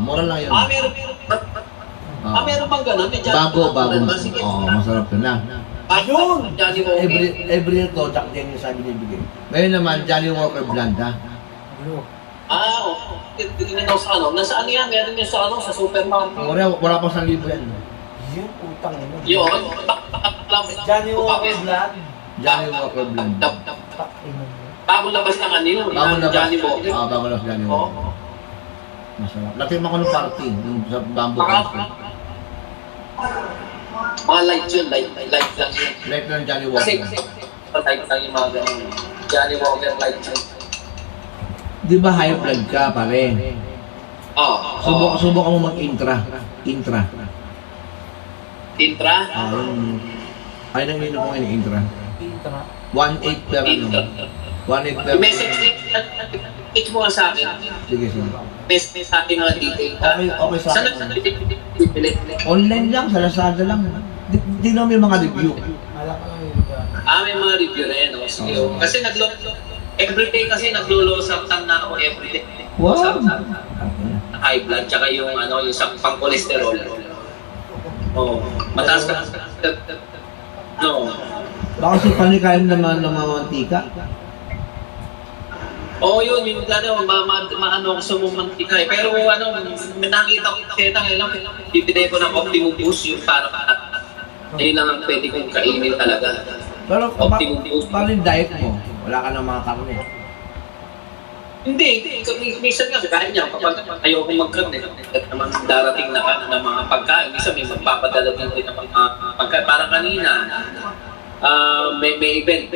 Mura lang yun. Meron bang ganun? May Johnny Bago. Walker. Sige. Masarap yun na. Ayun! Johnny Walker. Every year to, Jack Daniels sabi nibigay. Ngayon naman, Johnny Walker blonde ha. Tingnan ko sa ano. Nasa ano yan? Meron yun sa ano? Sa supermarket. Wala pa 1,000 yan. Yung utang yun. Yun. Johnny Walker Blood. Johnny Walker blonde. Bagong labas ng ano yun. Bago na ba? Johnny Walker. Bago na Johnny Walker. Masarap. Latim ako ng party, yung sa bamboo concert. Mga light yun. Light lang yun. Light ng Johnny Kasi Walker. light lang yung mga ganun. Johnny Walker light yun. Di ba high blood ka pare? Subok mo mag-intra. Intra? Ay nang ininom ko ngayon intra. 1.8 per ano. 1.8 per. Message mo nga sa akin. Sige. Message sa akin mga detail. Okay sa Saan akin. bibili? Online lang, sa Lazada lang. Di naman yung mga review. May mga review rin. Sige. Kasi everyday kasi naglo-losartan na ako everyday. Wow! High blood, tsaka yung ano, yung sa pang-cholesterol. Mataas ka. No. Baka si panikain naman ng mga mantika. Yun, yung ano, maano ko sa mumantika eh. Pero ano, nakita ko kasi ngayon, bibili ko ng Optimum Boost yung para yun lang ang pwede kong kainin talaga. Pero Optimum Boost. paano yung diet mo? Wala ka ng mga karne. Hindi. Minsan nga, kahit niya, kapag ayoko magkarne, naman darating na ng mga pagkain. Minsan may magpapadala din ng mga pagkain. Parang kanina, may event,